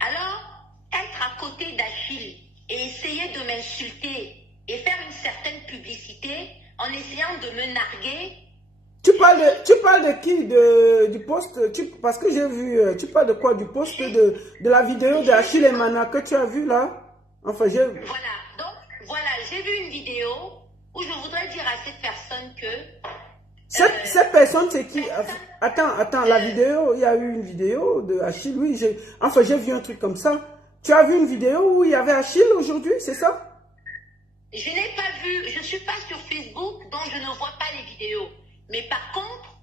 Alors, être à côté d'Achille et essayer de m'insulter et faire une certaine publicité en essayant de me narguer. Tu parles de qui? Du post? Parce que j'ai vu, tu parles de quoi? Du post de la vidéo d'Achille et Mana que tu as vu là? Enfin, j'ai... Voilà, donc, voilà, j'ai vu une vidéo où je voudrais dire à cette personne que... Cette personne, c'est qui? Attends, la vidéo, il y a eu une vidéo de Achille, oui, j'ai vu un truc comme ça. Tu as vu une vidéo où il y avait Achille aujourd'hui, c'est ça? Je n'ai pas vu, je ne suis pas sur Facebook, donc je ne vois pas les vidéos. Mais par contre,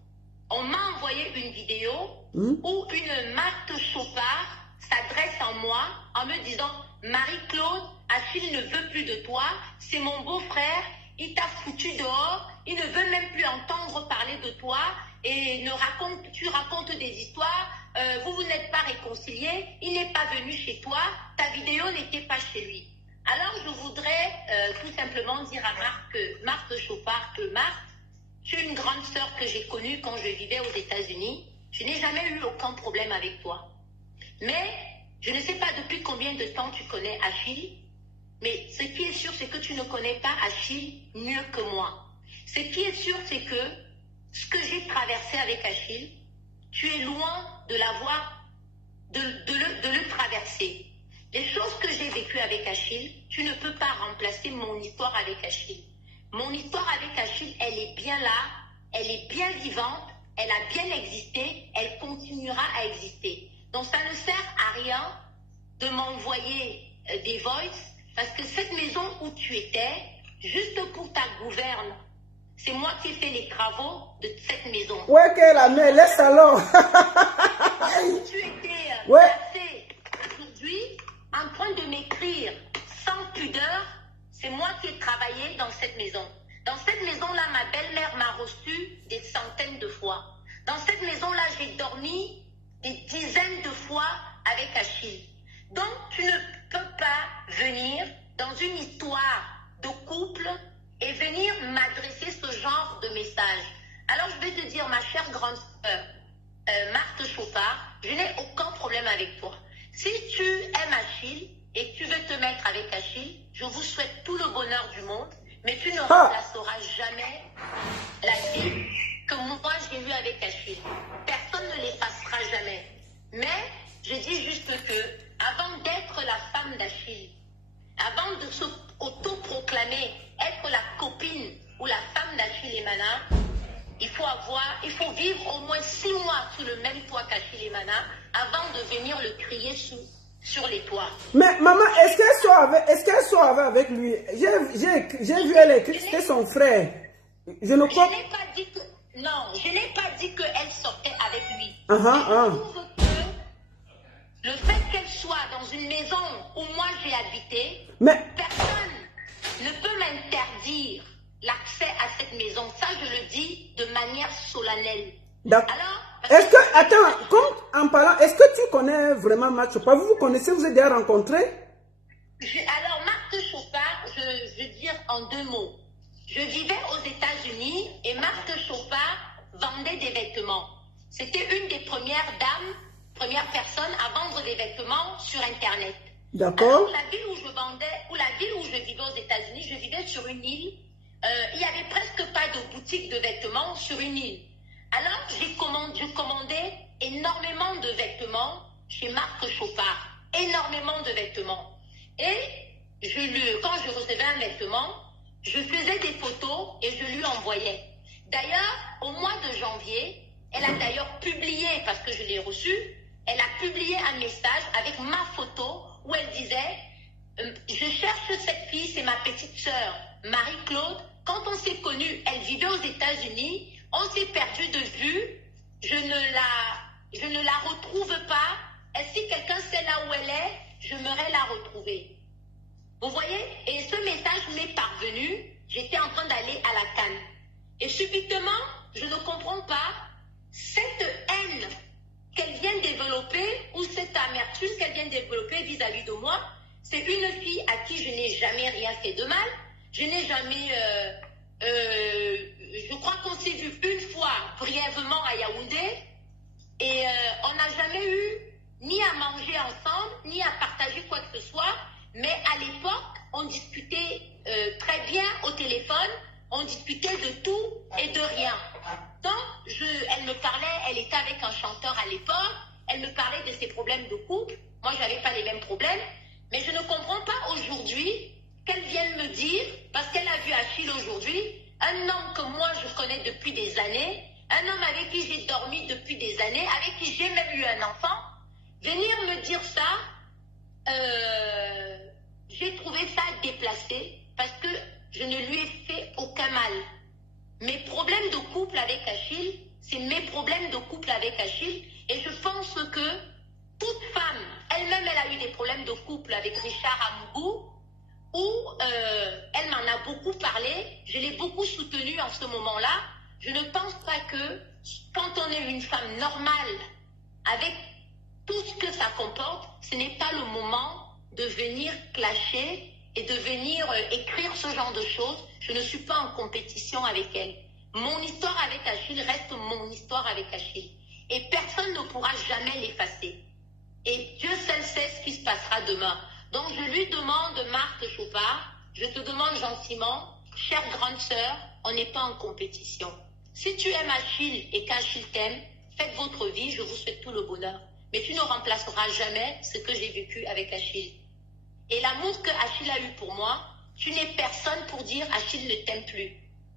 on m'a envoyé une vidéo où une Marthe Chopard s'adresse à moi en me disant « Marie-Claude, Achille ne veut plus de toi, c'est mon beau-frère, il t'a foutu dehors, il ne veut même plus entendre parler de toi et tu racontes des histoires, vous n'êtes pas réconciliés, il n'est pas venu chez toi, ta vidéo n'était pas chez lui. » Alors je voudrais tout simplement dire à Marthe Chopard que Marthe, tu es une grande sœur que j'ai connue quand je vivais aux États-Unis. Je n'ai jamais eu aucun problème avec toi. Mais je ne sais pas depuis combien de temps tu connais Achille, mais ce qui est sûr, c'est que tu ne connais pas Achille mieux que moi. Ce qui est sûr, c'est que ce que j'ai traversé avec Achille, tu es loin de l'avoir, de le traverser. Les choses que j'ai vécues avec Achille, tu ne peux pas remplacer mon histoire avec Achille. Mon histoire avec Achille, elle est bien là, elle est bien vivante, elle a bien existé, elle continuera à exister. Donc ça ne sert à rien de m'envoyer des voices, parce que cette maison où tu étais, juste pour ta gouverne, c'est moi qui ai fait les travaux de cette maison. Ouais, qu'elle a mis, laisse alors. Tu étais placé aujourd'hui en train de m'écrire sans pudeur. C'est moi qui ai travaillé dans cette maison. Dans cette maison-là, ma belle-mère m'a reçu des centaines de fois. Dans cette maison-là, j'ai dormi des dizaines de fois avec Achille. Donc, tu ne peux pas venir dans une histoire de couple et venir m'adresser ce genre de message. Alors, je vais te dire, ma chère grande sœur, Marthe Chopard, je n'ai aucun problème avec toi. Si tu aimes Achille, et tu veux te mettre avec Achille, je vous souhaite tout le bonheur du monde, mais tu ne remplaceras jamais la vie que moi j'ai eue avec Achille. Personne ne l'effacera jamais. Mais je dis juste que, avant d'être la femme d'Achille, avant de se auto-proclamer être la copine ou la femme d'Achille et Mana, il faut vivre au moins 6 mois sous le même toit qu'Achille et Mana avant de venir le crier sur les toits. Mais maman, est-ce qu'elle sort avec lui? J'ai vu elle écrire, c'était son frère. Je ne crois... Je n'ai pas dit que... Non, je n'ai pas dit qu'elle sortait avec lui. Ah, Je ah. trouve que le fait qu'elle soit dans une maison où moi j'ai habité, Mais, personne ne peut m'interdire l'accès à cette maison. Ça, je le dis de manière solennelle. d'accord. Alors, Est-ce que, attends, comme en parlant, est-ce que tu connais vraiment Marc Chopard? Vous vous connaissez, vous êtes déjà rencontrés? alors, Marthe Chopard, je veux dire en 2 mots. Je vivais aux États-Unis et Marthe Chopard vendait des vêtements. C'était une des premières dames, première personne à vendre des vêtements sur Internet. D'accord. Alors, la ville où je vendais, ou la ville où je vivais aux États-Unis, je vivais sur une île. Il n'y avait presque pas de boutique de vêtements sur une île. Alors, je commandais énormément de vêtements chez Marthe Chopard. Énormément de vêtements. Et quand je recevais un vêtement, je faisais des photos et je lui envoyais. D'ailleurs, au mois de janvier, elle a d'ailleurs publié, parce que je l'ai reçu, elle a publié un message avec ma photo où elle disait « Je cherche cette fille, c'est ma petite sœur, Marie-Claude. Quand on s'est connus, elle vivait aux États-Unis. On s'est perdu de vue. Je ne la retrouve pas. Et si quelqu'un sait là où elle est, j'aimerais la retrouver. » Vous voyez? Et ce message m'est parvenu. J'étais en train d'aller à la Cannes. Et subitement, je ne comprends pas cette haine qu'elle vient développer ou cette amertume qu'elle vient développer vis-à-vis de moi. C'est une fille à qui je n'ai jamais rien fait de mal. Je n'ai jamais... je crois qu'on s'est vu une fois brièvement à Yaoundé et on n'a jamais eu ni à manger ensemble, ni à partager quoi que ce soit. Mais à l'époque, on discutait très bien au téléphone, on discutait de tout et de rien. Donc, elle me parlait, elle était avec un chanteur à l'époque, elle me parlait de ses problèmes de couple. Moi, je n'avais pas les mêmes problèmes. Mais je ne comprends pas aujourd'hui qu'elle vienne me dire, parce qu'elle a vu Achille aujourd'hui, un homme que moi je connais depuis des années, un homme avec qui j'ai dormi depuis des années, avec qui j'ai même eu un enfant, venir me dire ça, j'ai trouvé ça déplacé parce que je ne lui ai fait aucun mal. Mes problèmes de couple avec Achille, c'est mes problèmes de couple avec Achille, et je pense que toute femme, elle-même, elle a eu des problèmes de couple avec Richard Amougou, où elle m'en a beaucoup parlé, je l'ai beaucoup soutenue en ce moment-là. Je ne pense pas que quand on est une femme normale, avec tout ce que ça comporte, ce n'est pas le moment de venir clasher et de venir écrire ce genre de choses. Je ne suis pas en compétition avec elle. Mon histoire avec Achille reste mon histoire avec Achille. Et personne ne pourra jamais l'effacer. Et Dieu seul sait ce qui se passera demain. Donc je lui demande, Marthe Chopard, je te demande gentiment, chère grande sœur, on n'est pas en compétition. Si tu aimes Achille et qu'Achille t'aime, faites votre vie, je vous souhaite tout le bonheur. Mais tu ne remplaceras jamais ce que j'ai vécu avec Achille. Et l'amour que Achille a eu pour moi, tu n'es personne pour dire Achille ne t'aime plus.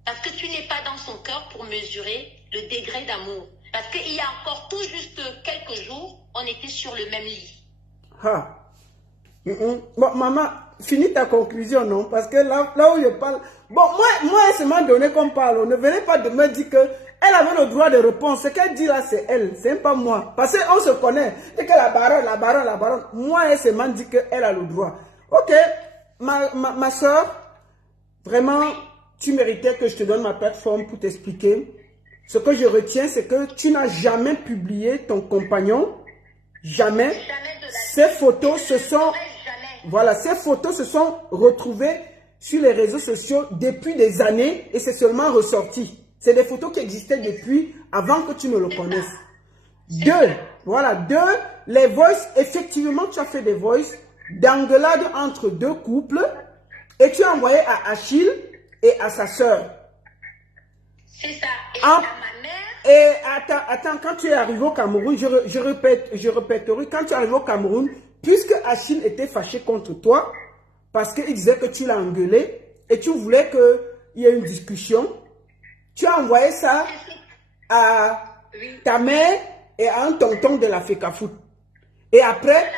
Parce que tu n'es pas dans son cœur pour mesurer le degré d'amour. Parce qu'il y a encore tout juste quelques jours, on était sur le même lit. Ah. Bon, maman, finis ta conclusion, non? Parce que là où je parle... Bon, moi, elle m'a donné qu'on parle. Ne venez pas de me dire qu'elle avait le droit de répondre. Ce qu'elle dit là, c'est elle. C'est pas moi. Parce qu'on se connaît. Dès que la baronne. Moi, elle m'a dit qu'elle a le droit. Ok. Ma soeur, vraiment, tu méritais que je te donne ma plateforme pour t'expliquer. Ce que je retiens, c'est que tu n'as jamais publié ton compagnon. Jamais. Ces photos se sont... Voilà, ces photos se sont retrouvées sur les réseaux sociaux depuis des années et c'est seulement ressorti. C'est des photos qui existaient depuis avant que tu ne le connaisses. Deux, les voices, effectivement, tu as fait des voices d'engueulade entre deux couples et tu as envoyé à Achille et à sa sœur. C'est ça. Et à ma mère. Et attends, quand tu es arrivé au Cameroun, je répéterai, quand tu es arrivé au Cameroun, puisque Achille était fâché contre toi, parce qu'il disait que tu l'as engueulé, et tu voulais qu'il y ait une discussion, tu as envoyé ça à ta mère et à un tonton de la FECAFOOT. Et après,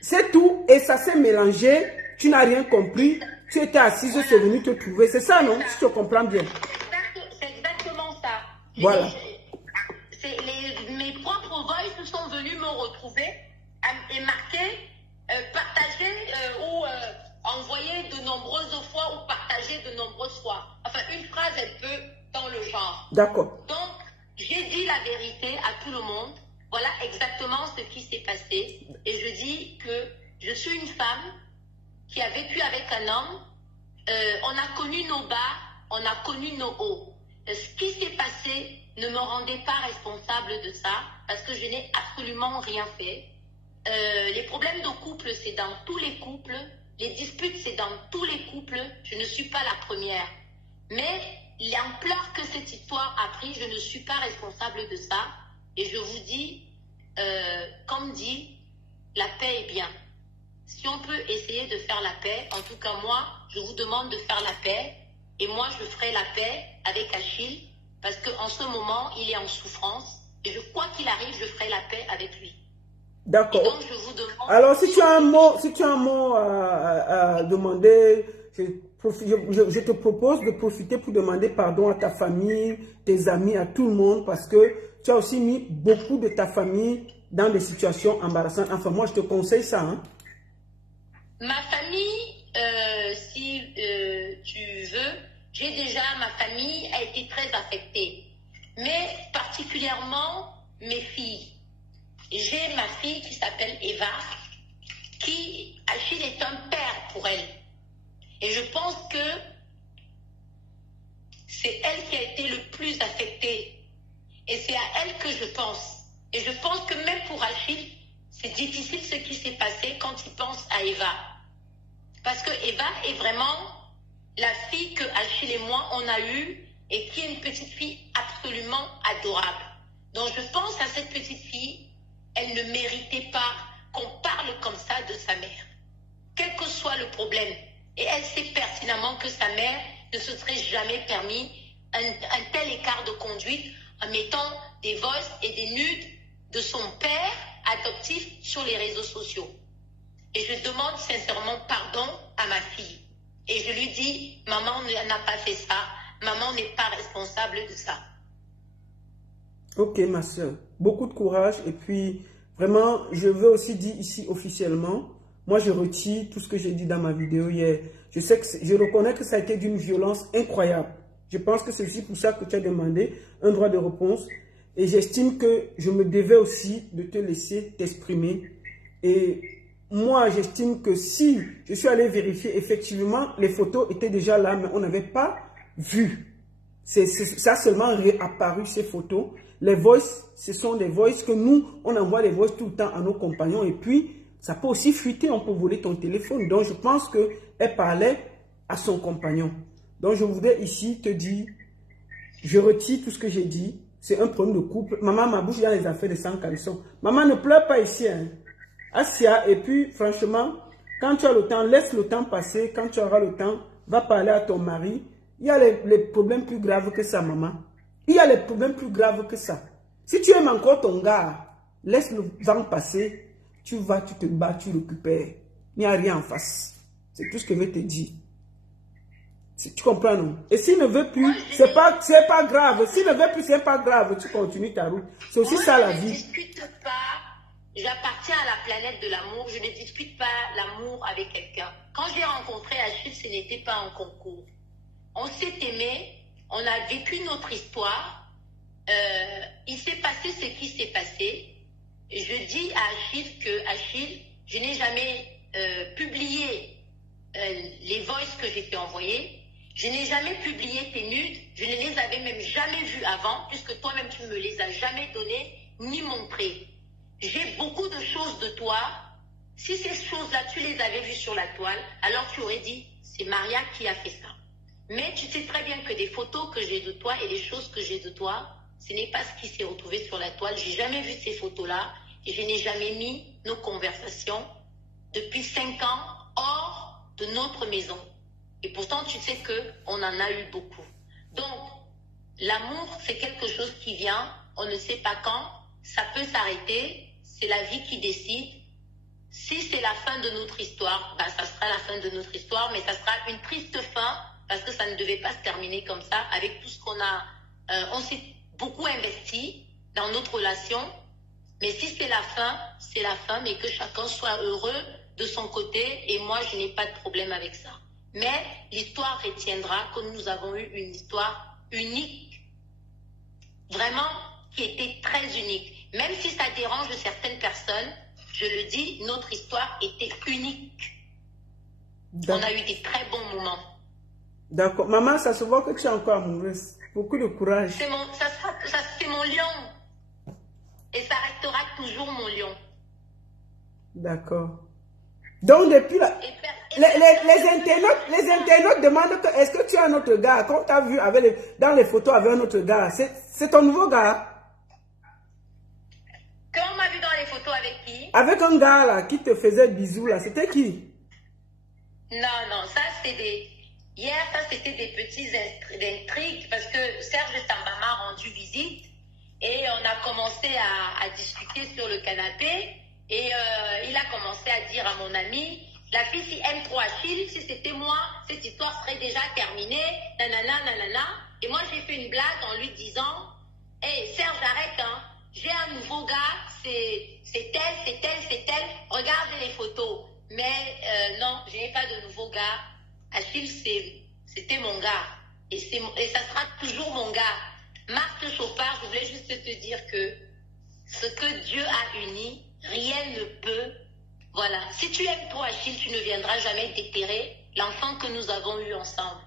c'est tout, et ça s'est mélangé, tu n'as rien compris, tu étais assise, c'est venu te trouver. C'est ça, non? Si tu comprends bien. C'est exactement ça. Voilà. Mes propres voices sont venus me retrouver et marquer, partager ou envoyer de nombreuses fois ou partager de nombreuses fois. Enfin, une phrase un peu dans le genre. D'accord. Donc, j'ai dit la vérité à tout le monde. Voilà exactement ce qui s'est passé. Et je dis que je suis une femme qui a vécu avec un homme. On a connu nos bas, on a connu nos hauts. Ce qui s'est passé ne me rendait pas responsable de ça parce que je n'ai absolument rien fait. Les problèmes de couple, c'est dans tous les couples. Les disputes, c'est dans tous les couples. Je ne suis pas la première. Mais l'ampleur que cette histoire a pris, je ne suis pas responsable de ça. Et je vous dis, comme dit, la paix est bien. Si on peut essayer de faire la paix, en tout cas moi, je vous demande de faire la paix. Et moi, je ferai la paix avec Achille, parce qu'en ce moment, il est en souffrance. Et quoi qu'il arrive, je ferai la paix avec lui. D'accord. Donc, je vous demande... Alors, si tu as un mot à demander, je te propose de profiter pour demander pardon à ta famille, tes amis, à tout le monde, parce que tu as aussi mis beaucoup de ta famille dans des situations embarrassantes. Enfin, moi, je te conseille ça. Hein. Ma famille, si tu veux, j'ai déjà, ma famille a été très affectée. Mais particulièrement mes filles. J'ai ma fille qui s'appelle Eva, Achille est un père pour elle. Et je pense que c'est elle qui a été le plus affectée. Et c'est à elle que je pense. Et je pense que même pour Achille, c'est difficile ce qui s'est passé quand il pense à Eva. Parce que Eva est vraiment la fille que Achille et moi, on a eue et qui est une petite fille absolument adorable. Donc je pense à cette petite fille, elle ne méritait pas qu'on parle comme ça de sa mère. Quel que soit le problème. Et elle sait pertinemment que sa mère ne se serait jamais permis un tel écart de conduite en mettant des voices et des nudes de son père adoptif sur les réseaux sociaux. Et je demande sincèrement pardon à ma fille. Et je lui dis, maman n'a pas fait ça, maman n'est pas responsable de ça. Ok, ma soeur. Beaucoup de courage. Et puis, vraiment, je veux aussi dire ici officiellement, moi, je retire tout ce que j'ai dit dans ma vidéo hier. Je reconnais que ça a été d'une violence incroyable. Je pense que c'est aussi pour ça que tu as demandé un droit de réponse. Et j'estime que je me devais aussi de te laisser t'exprimer. Et moi, j'estime que si je suis allé vérifier, effectivement, les photos étaient déjà là, mais on n'avait pas vu. Ça a seulement réapparu, ces photos. Les voices, ce sont des voices que nous, on envoie les voices tout le temps à nos compagnons. Et puis, ça peut aussi fuiter, on peut voler ton téléphone. Donc, je pense qu'elle parlait à son compagnon. Donc, je voudrais ici te dire, je retire tout ce que j'ai dit. C'est un problème de couple. Maman, ma bouche, il y a les affaires de sang caleçon. Maman, ne pleure pas ici. Hein. Assia, et puis, franchement, quand tu as le temps, laisse le temps passer. Quand tu auras le temps, va parler à ton mari. Il y a les problèmes plus graves que ça, maman. Il y a les problèmes plus graves que ça. Si tu aimes encore ton gars, laisse le vent passer. Tu vas, tu te bats, tu récupères. Il n'y a rien en face. C'est tout ce que je vais te dire. Tu comprends, non? Et s'il ne veut plus, c'est pas grave. S'il ne veut plus, c'est pas grave. Tu continues ta route. C'est aussi ça la vie. Je ne discute pas. J'appartiens à la planète de l'amour. Je ne discute pas l'amour avec quelqu'un. Quand j'ai rencontré Achille, ce n'était pas un concours. On s'est aimé. On a vécu notre histoire. Il s'est passé ce qui s'est passé. Je dis à Achille que, Achille, je n'ai jamais publié les voices que j'ai fait envoyer. Je n'ai jamais publié tes nudes. Je ne les avais même jamais vues avant, puisque toi-même, tu ne me les as jamais données ni montrées. J'ai beaucoup de choses de toi. Si ces choses-là, tu les avais vues sur la toile, alors tu aurais dit, c'est Maria qui a fait ça. Mais tu sais très bien que des photos que j'ai de toi et les choses que j'ai de toi, ce n'est pas ce qui s'est retrouvé sur la toile. Je n'ai jamais vu ces photos-là et je n'ai jamais mis nos conversations depuis 5 ans hors de notre maison. Et pourtant, tu sais qu'on en a eu beaucoup. Donc, l'amour, c'est quelque chose qui vient, on ne sait pas quand, ça peut s'arrêter, c'est la vie qui décide. Si c'est la fin de notre histoire, ben, ça sera la fin de notre histoire, mais ça sera une triste fin, parce que ça ne devait pas se terminer comme ça, avec tout ce qu'on a... on s'est beaucoup investi dans notre relation. Mais si c'est la fin, c'est la fin, mais que chacun soit heureux de son côté. Et moi, je n'ai pas de problème avec ça. Mais l'histoire retiendra que nous avons eu une histoire unique. Vraiment, qui était très unique. Même si ça dérange certaines personnes, je le dis, notre histoire était unique. On a eu des très bons moments. D'accord. Maman, ça se voit que tu es encore amoureuse. Beaucoup de courage. C'est mon lion. Et ça restera toujours mon lion. D'accord. Donc, depuis là, les internautes demandent que est-ce que tu as un autre gars? Quand tu as vu dans les photos avec un autre gars, c'est ton nouveau gars? Quand on m'a vu dans les photos avec qui? Avec un gars là qui te faisait bisous là, c'était qui? Non, ça c'était des... Hier, ça c'était des petites intrigues parce que Serge Samba m'a rendu visite et on a commencé à discuter sur le canapé et il a commencé à dire à mon ami, la fille si aime trop Achille, si c'était moi, cette histoire serait déjà terminée, nanana, nanana. Et moi j'ai fait une blague en lui disant, hey Serge arrête hein, j'ai un nouveau gars, c'est elle, regardez les photos. Mais non, je n'ai pas de nouveau gars. Achille, c'était mon gars. Et ça sera toujours mon gars. Marthe Chopard, je voulais juste te dire que ce que Dieu a uni, rien ne peut. Voilà. Si tu aimes toi, Achille, tu ne viendras jamais déterrer l'enfant que nous avons eu ensemble.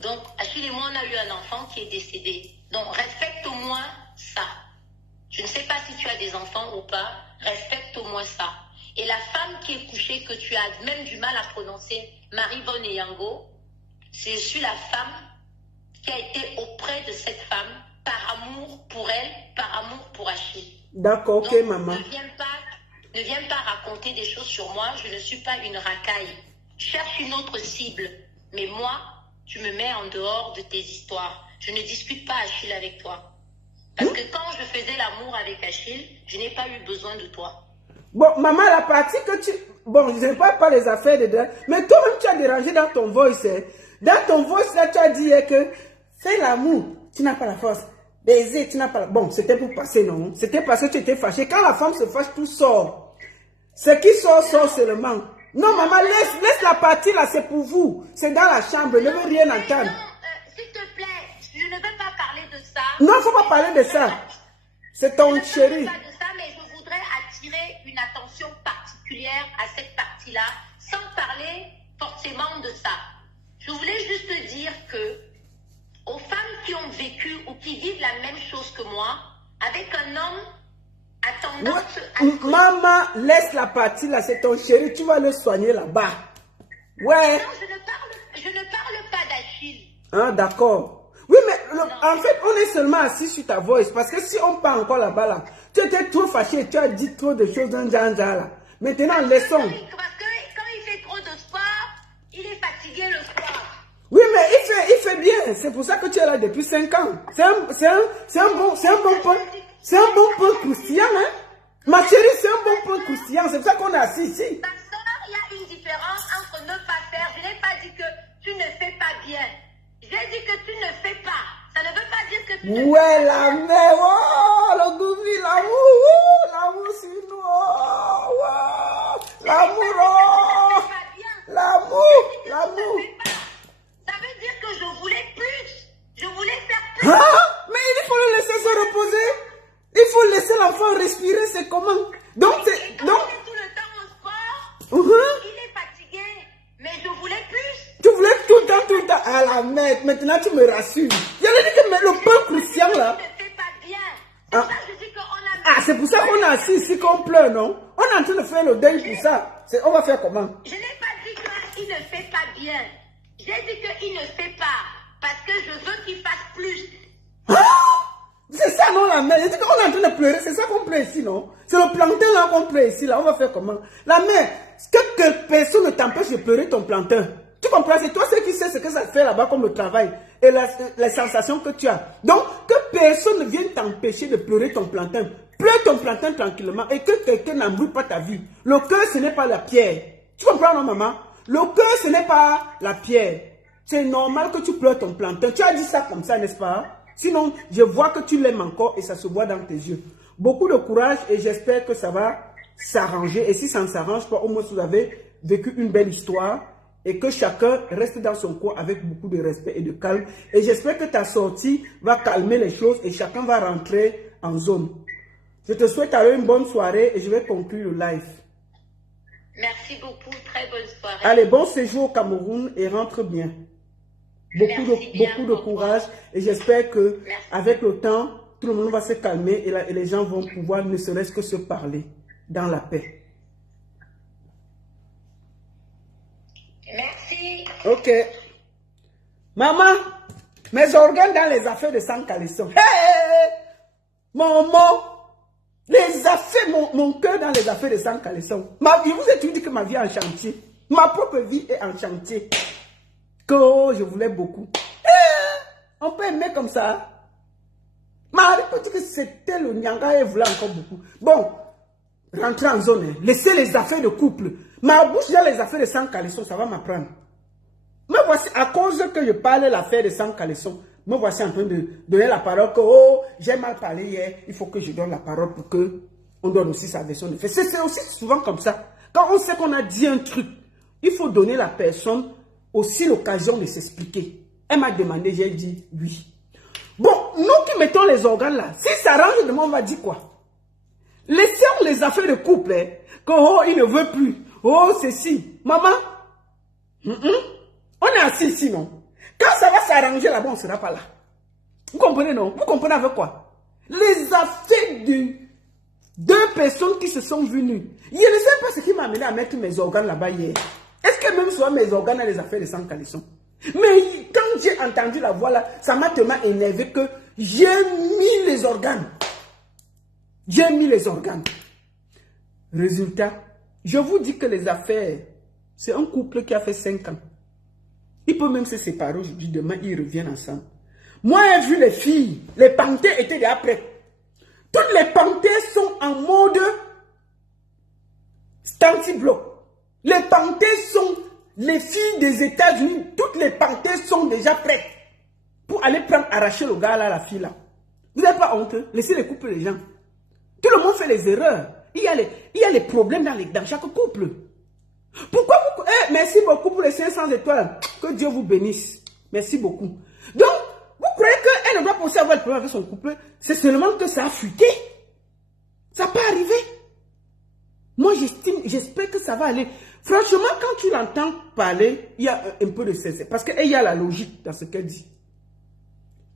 Donc, Achille et moi, on a eu un enfant qui est décédé. Donc, respecte au moins ça. Je ne sais pas si tu as des enfants ou pas. Respecte au moins ça. Et la femme qui est couchée, que tu as même du mal à prononcer, Marie-Bonne Yango, je suis la femme qui a été auprès de cette femme par amour pour elle, par amour pour Achille. D'accord, ok, donc, maman. Ne viens pas raconter des choses sur moi, je ne suis pas une racaille. Cherche une autre cible. Mais moi, tu me mets en dehors de tes histoires. Je ne discute pas Achille avec toi. Parce que quand je faisais l'amour avec Achille, je n'ai pas eu besoin de toi. Bon, maman, la partie que tu... Bon, je ne sais pas les affaires de... Mais toi-même, tu as dérangé dans ton voice. Hein. Dans ton voice, là, tu as dit que fais l'amour, tu n'as pas la force. Baiser, tu n'as pas la... Bon, c'était pour passer, non? C'était parce que tu étais fâché. Quand la femme se fâche, tout sort. Ce qui sort, sort seulement. Non, maman, laisse la partie, là, c'est pour vous. C'est dans la chambre, ne veux rien entendre. Non, s'il te plaît, je ne veux pas parler de ça. Non, il ne faut pas parler de ça. C'est ton chéri. Une attention particulière à cette partie-là, sans parler forcément de ça. Je voulais juste te dire que aux femmes qui ont vécu ou qui vivent la même chose que moi, avec un homme à tendance à... Maman, laisse la partie là, c'est ton chéri, tu vas le soigner là-bas. Ouais. Non, je ne parle pas d'Achille. Ah, d'accord. Oui, mais en fait, on est seulement assis sur ta voice. Parce que si on part encore là-bas, là, tu étais trop fâché, tu as dit trop de choses d'un genre là. Maintenant, laissons. Parce que quand il fait trop de sport, il est fatigué le soir. Oui, mais il fait bien. C'est pour ça que tu es là depuis 5 ans. C'est un bon point croustillant, hein. Ma chérie, c'est un bon point croustillant. C'est pour ça qu'on est assis ici. Parce qu'il y a une différence entre ne pas faire. Je n'ai pas dit que tu ne fais pas bien. J'ai dit que tu ne fais pas. Ça ne veut pas dire que tu ne fais pas. Ouais, la mère, oh, le gouvi, l'amour sur nous, oh, wow, l'amour, l'amour. Ça veut dire que je voulais plus. Je voulais faire plus. Ah, mais il faut le laisser se reposer. Il faut laisser l'enfant respirer, c'est comment? Donc, il est tout le temps au sport. Il est fatigué. Mais je voulais plus. Tu voulais tout le temps. À la mère, maintenant tu me rassures. J'allais dire que le pain croustillant là. Tu ne fais pas bien. C'est ça que je dis qu'on a... Ah, c'est pour ça qu'on est assis ici, qu'on pleure, non? On est en train de faire le deuil pour ça. On va faire comment? Je n'ai pas dit qu'il ne fait pas bien. J'ai dit qu'il ne fait pas. Parce que je veux qu'il fasse plus. Ah! C'est ça, non, la mère? J'ai dit qu'on est en train de pleurer. C'est ça qu'on pleure ici, non? C'est le plantain là qu'on pleure ici, là. On va faire comment? La mère, que personne ne t'empêche de pleurer ton plantain. Tu comprends? C'est toi qui sais ce que ça fait là-bas comme le travail et les sensations que tu as. Donc, que personne ne vienne t'empêcher de pleurer ton plantain. Pleure ton plantain tranquillement et que quelqu'un n'embrouille pas ta vie. Le cœur, ce n'est pas la pierre. Tu comprends, non, maman? Le cœur, ce n'est pas la pierre. C'est normal que tu pleures ton plantain. Tu as dit ça comme ça, n'est-ce pas? Sinon, je vois que tu l'aimes encore et ça se voit dans tes yeux. Beaucoup de courage et j'espère que ça va s'arranger. Et si ça ne s'arrange pas, au moins vous avez vécu une belle histoire et que chacun reste dans son coin avec beaucoup de respect et de calme. Et j'espère que ta sortie va calmer les choses et chacun va rentrer en zone. Je te souhaite alors une bonne soirée et je vais conclure le live. Merci beaucoup, très bonne soirée. Allez, bon séjour au Cameroun et rentre bien. Beaucoup de courage et j'espère que avec le temps, tout le monde va se calmer et les gens vont pouvoir ne serait-ce que se parler dans la paix. Merci. Ok. Maman, mes organes dans les affaires de sang caleçon. Hey! Maman, les affaires, mon cœur dans les affaires de sang caleçon. Ma vie, vous êtes dit que ma vie est en chantier. Ma propre vie est en chantier. Que je voulais beaucoup. On peut aimer comme ça. Marie peut dire que c'était le Nyanga et voulait encore beaucoup. Bon, rentrez en zone. Laissez les affaires de couple. Ma bouche dans les affaires de sang caleçon, ça va m'apprendre. Me voici, à cause que je parle de l'affaire de sang caleçon, me voici en train de donner la parole que, oh, j'ai mal parlé hier, il faut que je donne la parole pour que on donne aussi sa version de fait. C'est aussi souvent comme ça. Quand on sait qu'on a dit un truc, il faut donner à la personne aussi l'occasion de s'expliquer. Elle m'a demandé, j'ai dit oui. Bon, nous qui mettons les organes là, si ça range de moi, on va dire quoi? Laissons les affaires de couple, hein, que oh, il ne veut plus. Oh, ceci. Maman, on est assis ici, non? Quand ça va s'arranger là-bas, on ne sera pas là. Vous comprenez, non? Vous comprenez avec quoi? Les affaires de deux personnes qui se sont venues. Je ne sais pas ce qui m'a amené à mettre mes organes là-bas hier. Est-ce que même soit mes organes dans les affaires de sang caleçon? Mais quand j'ai entendu la voix là, ça m'a tellement énervé que j'ai mis les organes. J'ai mis les organes. Résultat, je vous dis que les affaires, c'est un couple qui a fait 5 ans. Il peut même se séparer aujourd'hui, demain ils reviennent ensemble. Moi j'ai vu les filles, les panthères étaient déjà prêtes. Toutes les panthères sont en mode stanti-bloc. Les panthères sont les filles des États-Unis. Toutes les panthères sont déjà prêtes pour aller arracher le gars là, la fille là. Vous n'avez pas honte? Laissez les couples les gens. Tout le monde fait les erreurs. Il y a les problèmes dans chaque couple. Pourquoi vous... merci beaucoup pour les 500 étoiles. Que Dieu vous bénisse. Merci beaucoup. Donc, vous croyez qu'elle ne doit pas aussi avoir le problème avec son couple? C'est seulement que ça a fuité. Ça peut arriver. Moi, j'espère que ça va aller. Franchement, quand tu l'entends parler, il y a un peu de cesse. Parce qu'il y a la logique dans ce qu'elle dit.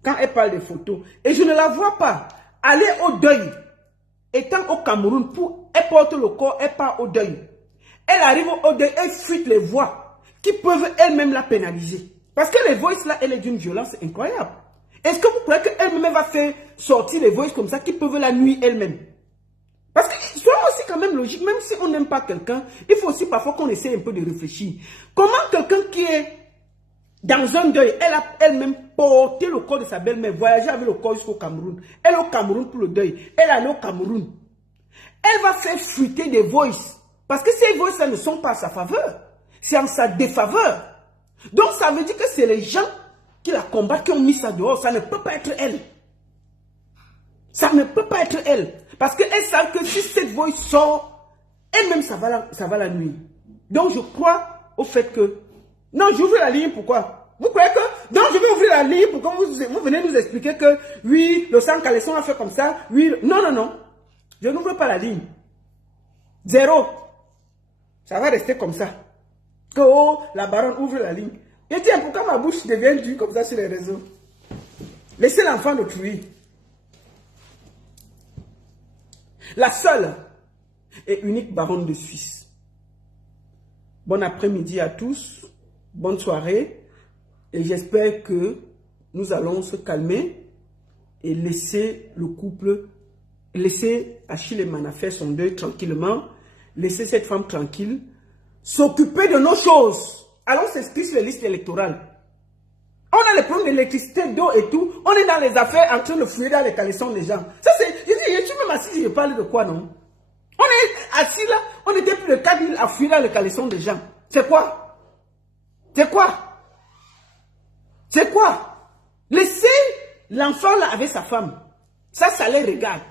Quand elle parle des photos. Et je ne la vois pas aller au deuil. Étant au Cameroun, elle porte le corps, elle part au deuil. Elle arrive au deuil, elle fuite les voix qui peuvent elles-mêmes la pénaliser. Parce que les voices là, elle est d'une violence incroyable. Est-ce que vous croyez qu'elle-même va faire sortir les voices comme ça qui peuvent la nuire elle-même? Parce que soyons aussi quand même logique, même si on n'aime pas quelqu'un, il faut aussi parfois qu'on essaie un peu de réfléchir. Comment quelqu'un qui est dans un deuil, elle a elle-même porté le corps de sa belle-mère, voyagé avec le corps jusqu'au Cameroun. Elle est au Cameroun pour le deuil. Elle est allée au Cameroun. Elle va faire fuiter des voices. Parce que ces voices-là ne sont pas à sa faveur. C'est en sa défaveur. Donc ça veut dire que c'est les gens qui la combattent, qui ont mis ça dehors. Ça ne peut pas être elle. Ça ne peut pas être elle. Parce qu'elle sait que si cette voix sort, elle-même, ça va la nuire. Donc je crois au fait que... Non, j'ouvre la ligne, pourquoi? Vous croyez que... Donc je vais ouvrir la ligne pour que vous venez nous expliquer que oui, le sang caleçon a fait comme ça. Oui, non. Je n'ouvre pas la ligne. 0. Ça va rester comme ça. Que oh, la baronne ouvre la ligne. Et tiens, pourquoi ma bouche devient dure comme ça sur les réseaux? Laissez l'enfant d'autrui. La seule et unique baronne de Suisse. Bon après-midi à tous. Bonne soirée. Et j'espère que nous allons se calmer et laisser le couple, laisser Achille Mana faire son deuil tranquillement, laisser cette femme tranquille, s'occuper de nos choses. Allons s'inscrire sur les listes électorales. On a les problèmes d'électricité, d'eau et tout. On est dans les affaires en train de fouiller dans les caleçons des gens. Ça c'est... Je suis même assis, je parle de quoi, non? On est assis là, on était plus de 4000 à fouiller dans les caleçons des gens. C'est quoi? C'est quoi? C'est quoi? Laissez l'enfant là avec sa femme. Ça les regarde.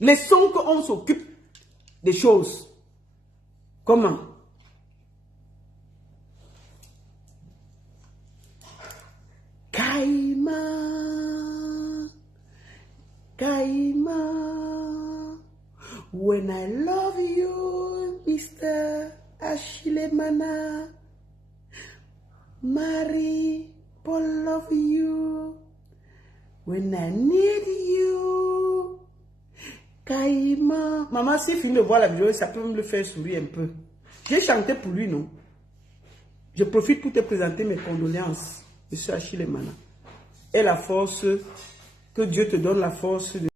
Laissons qu'on s'occupe des choses. Comment? Kaima, when I love you, Mr. Ashilemana, Marie, Paul love you, when I need you, Kaima. Maman, si il me voit la vidéo, ça peut me le faire sourire un peu. J'ai chanté pour lui, non? Je profite pour te présenter mes condoléances, Monsieur Ashilemana. Et la force, que Dieu te donne la force de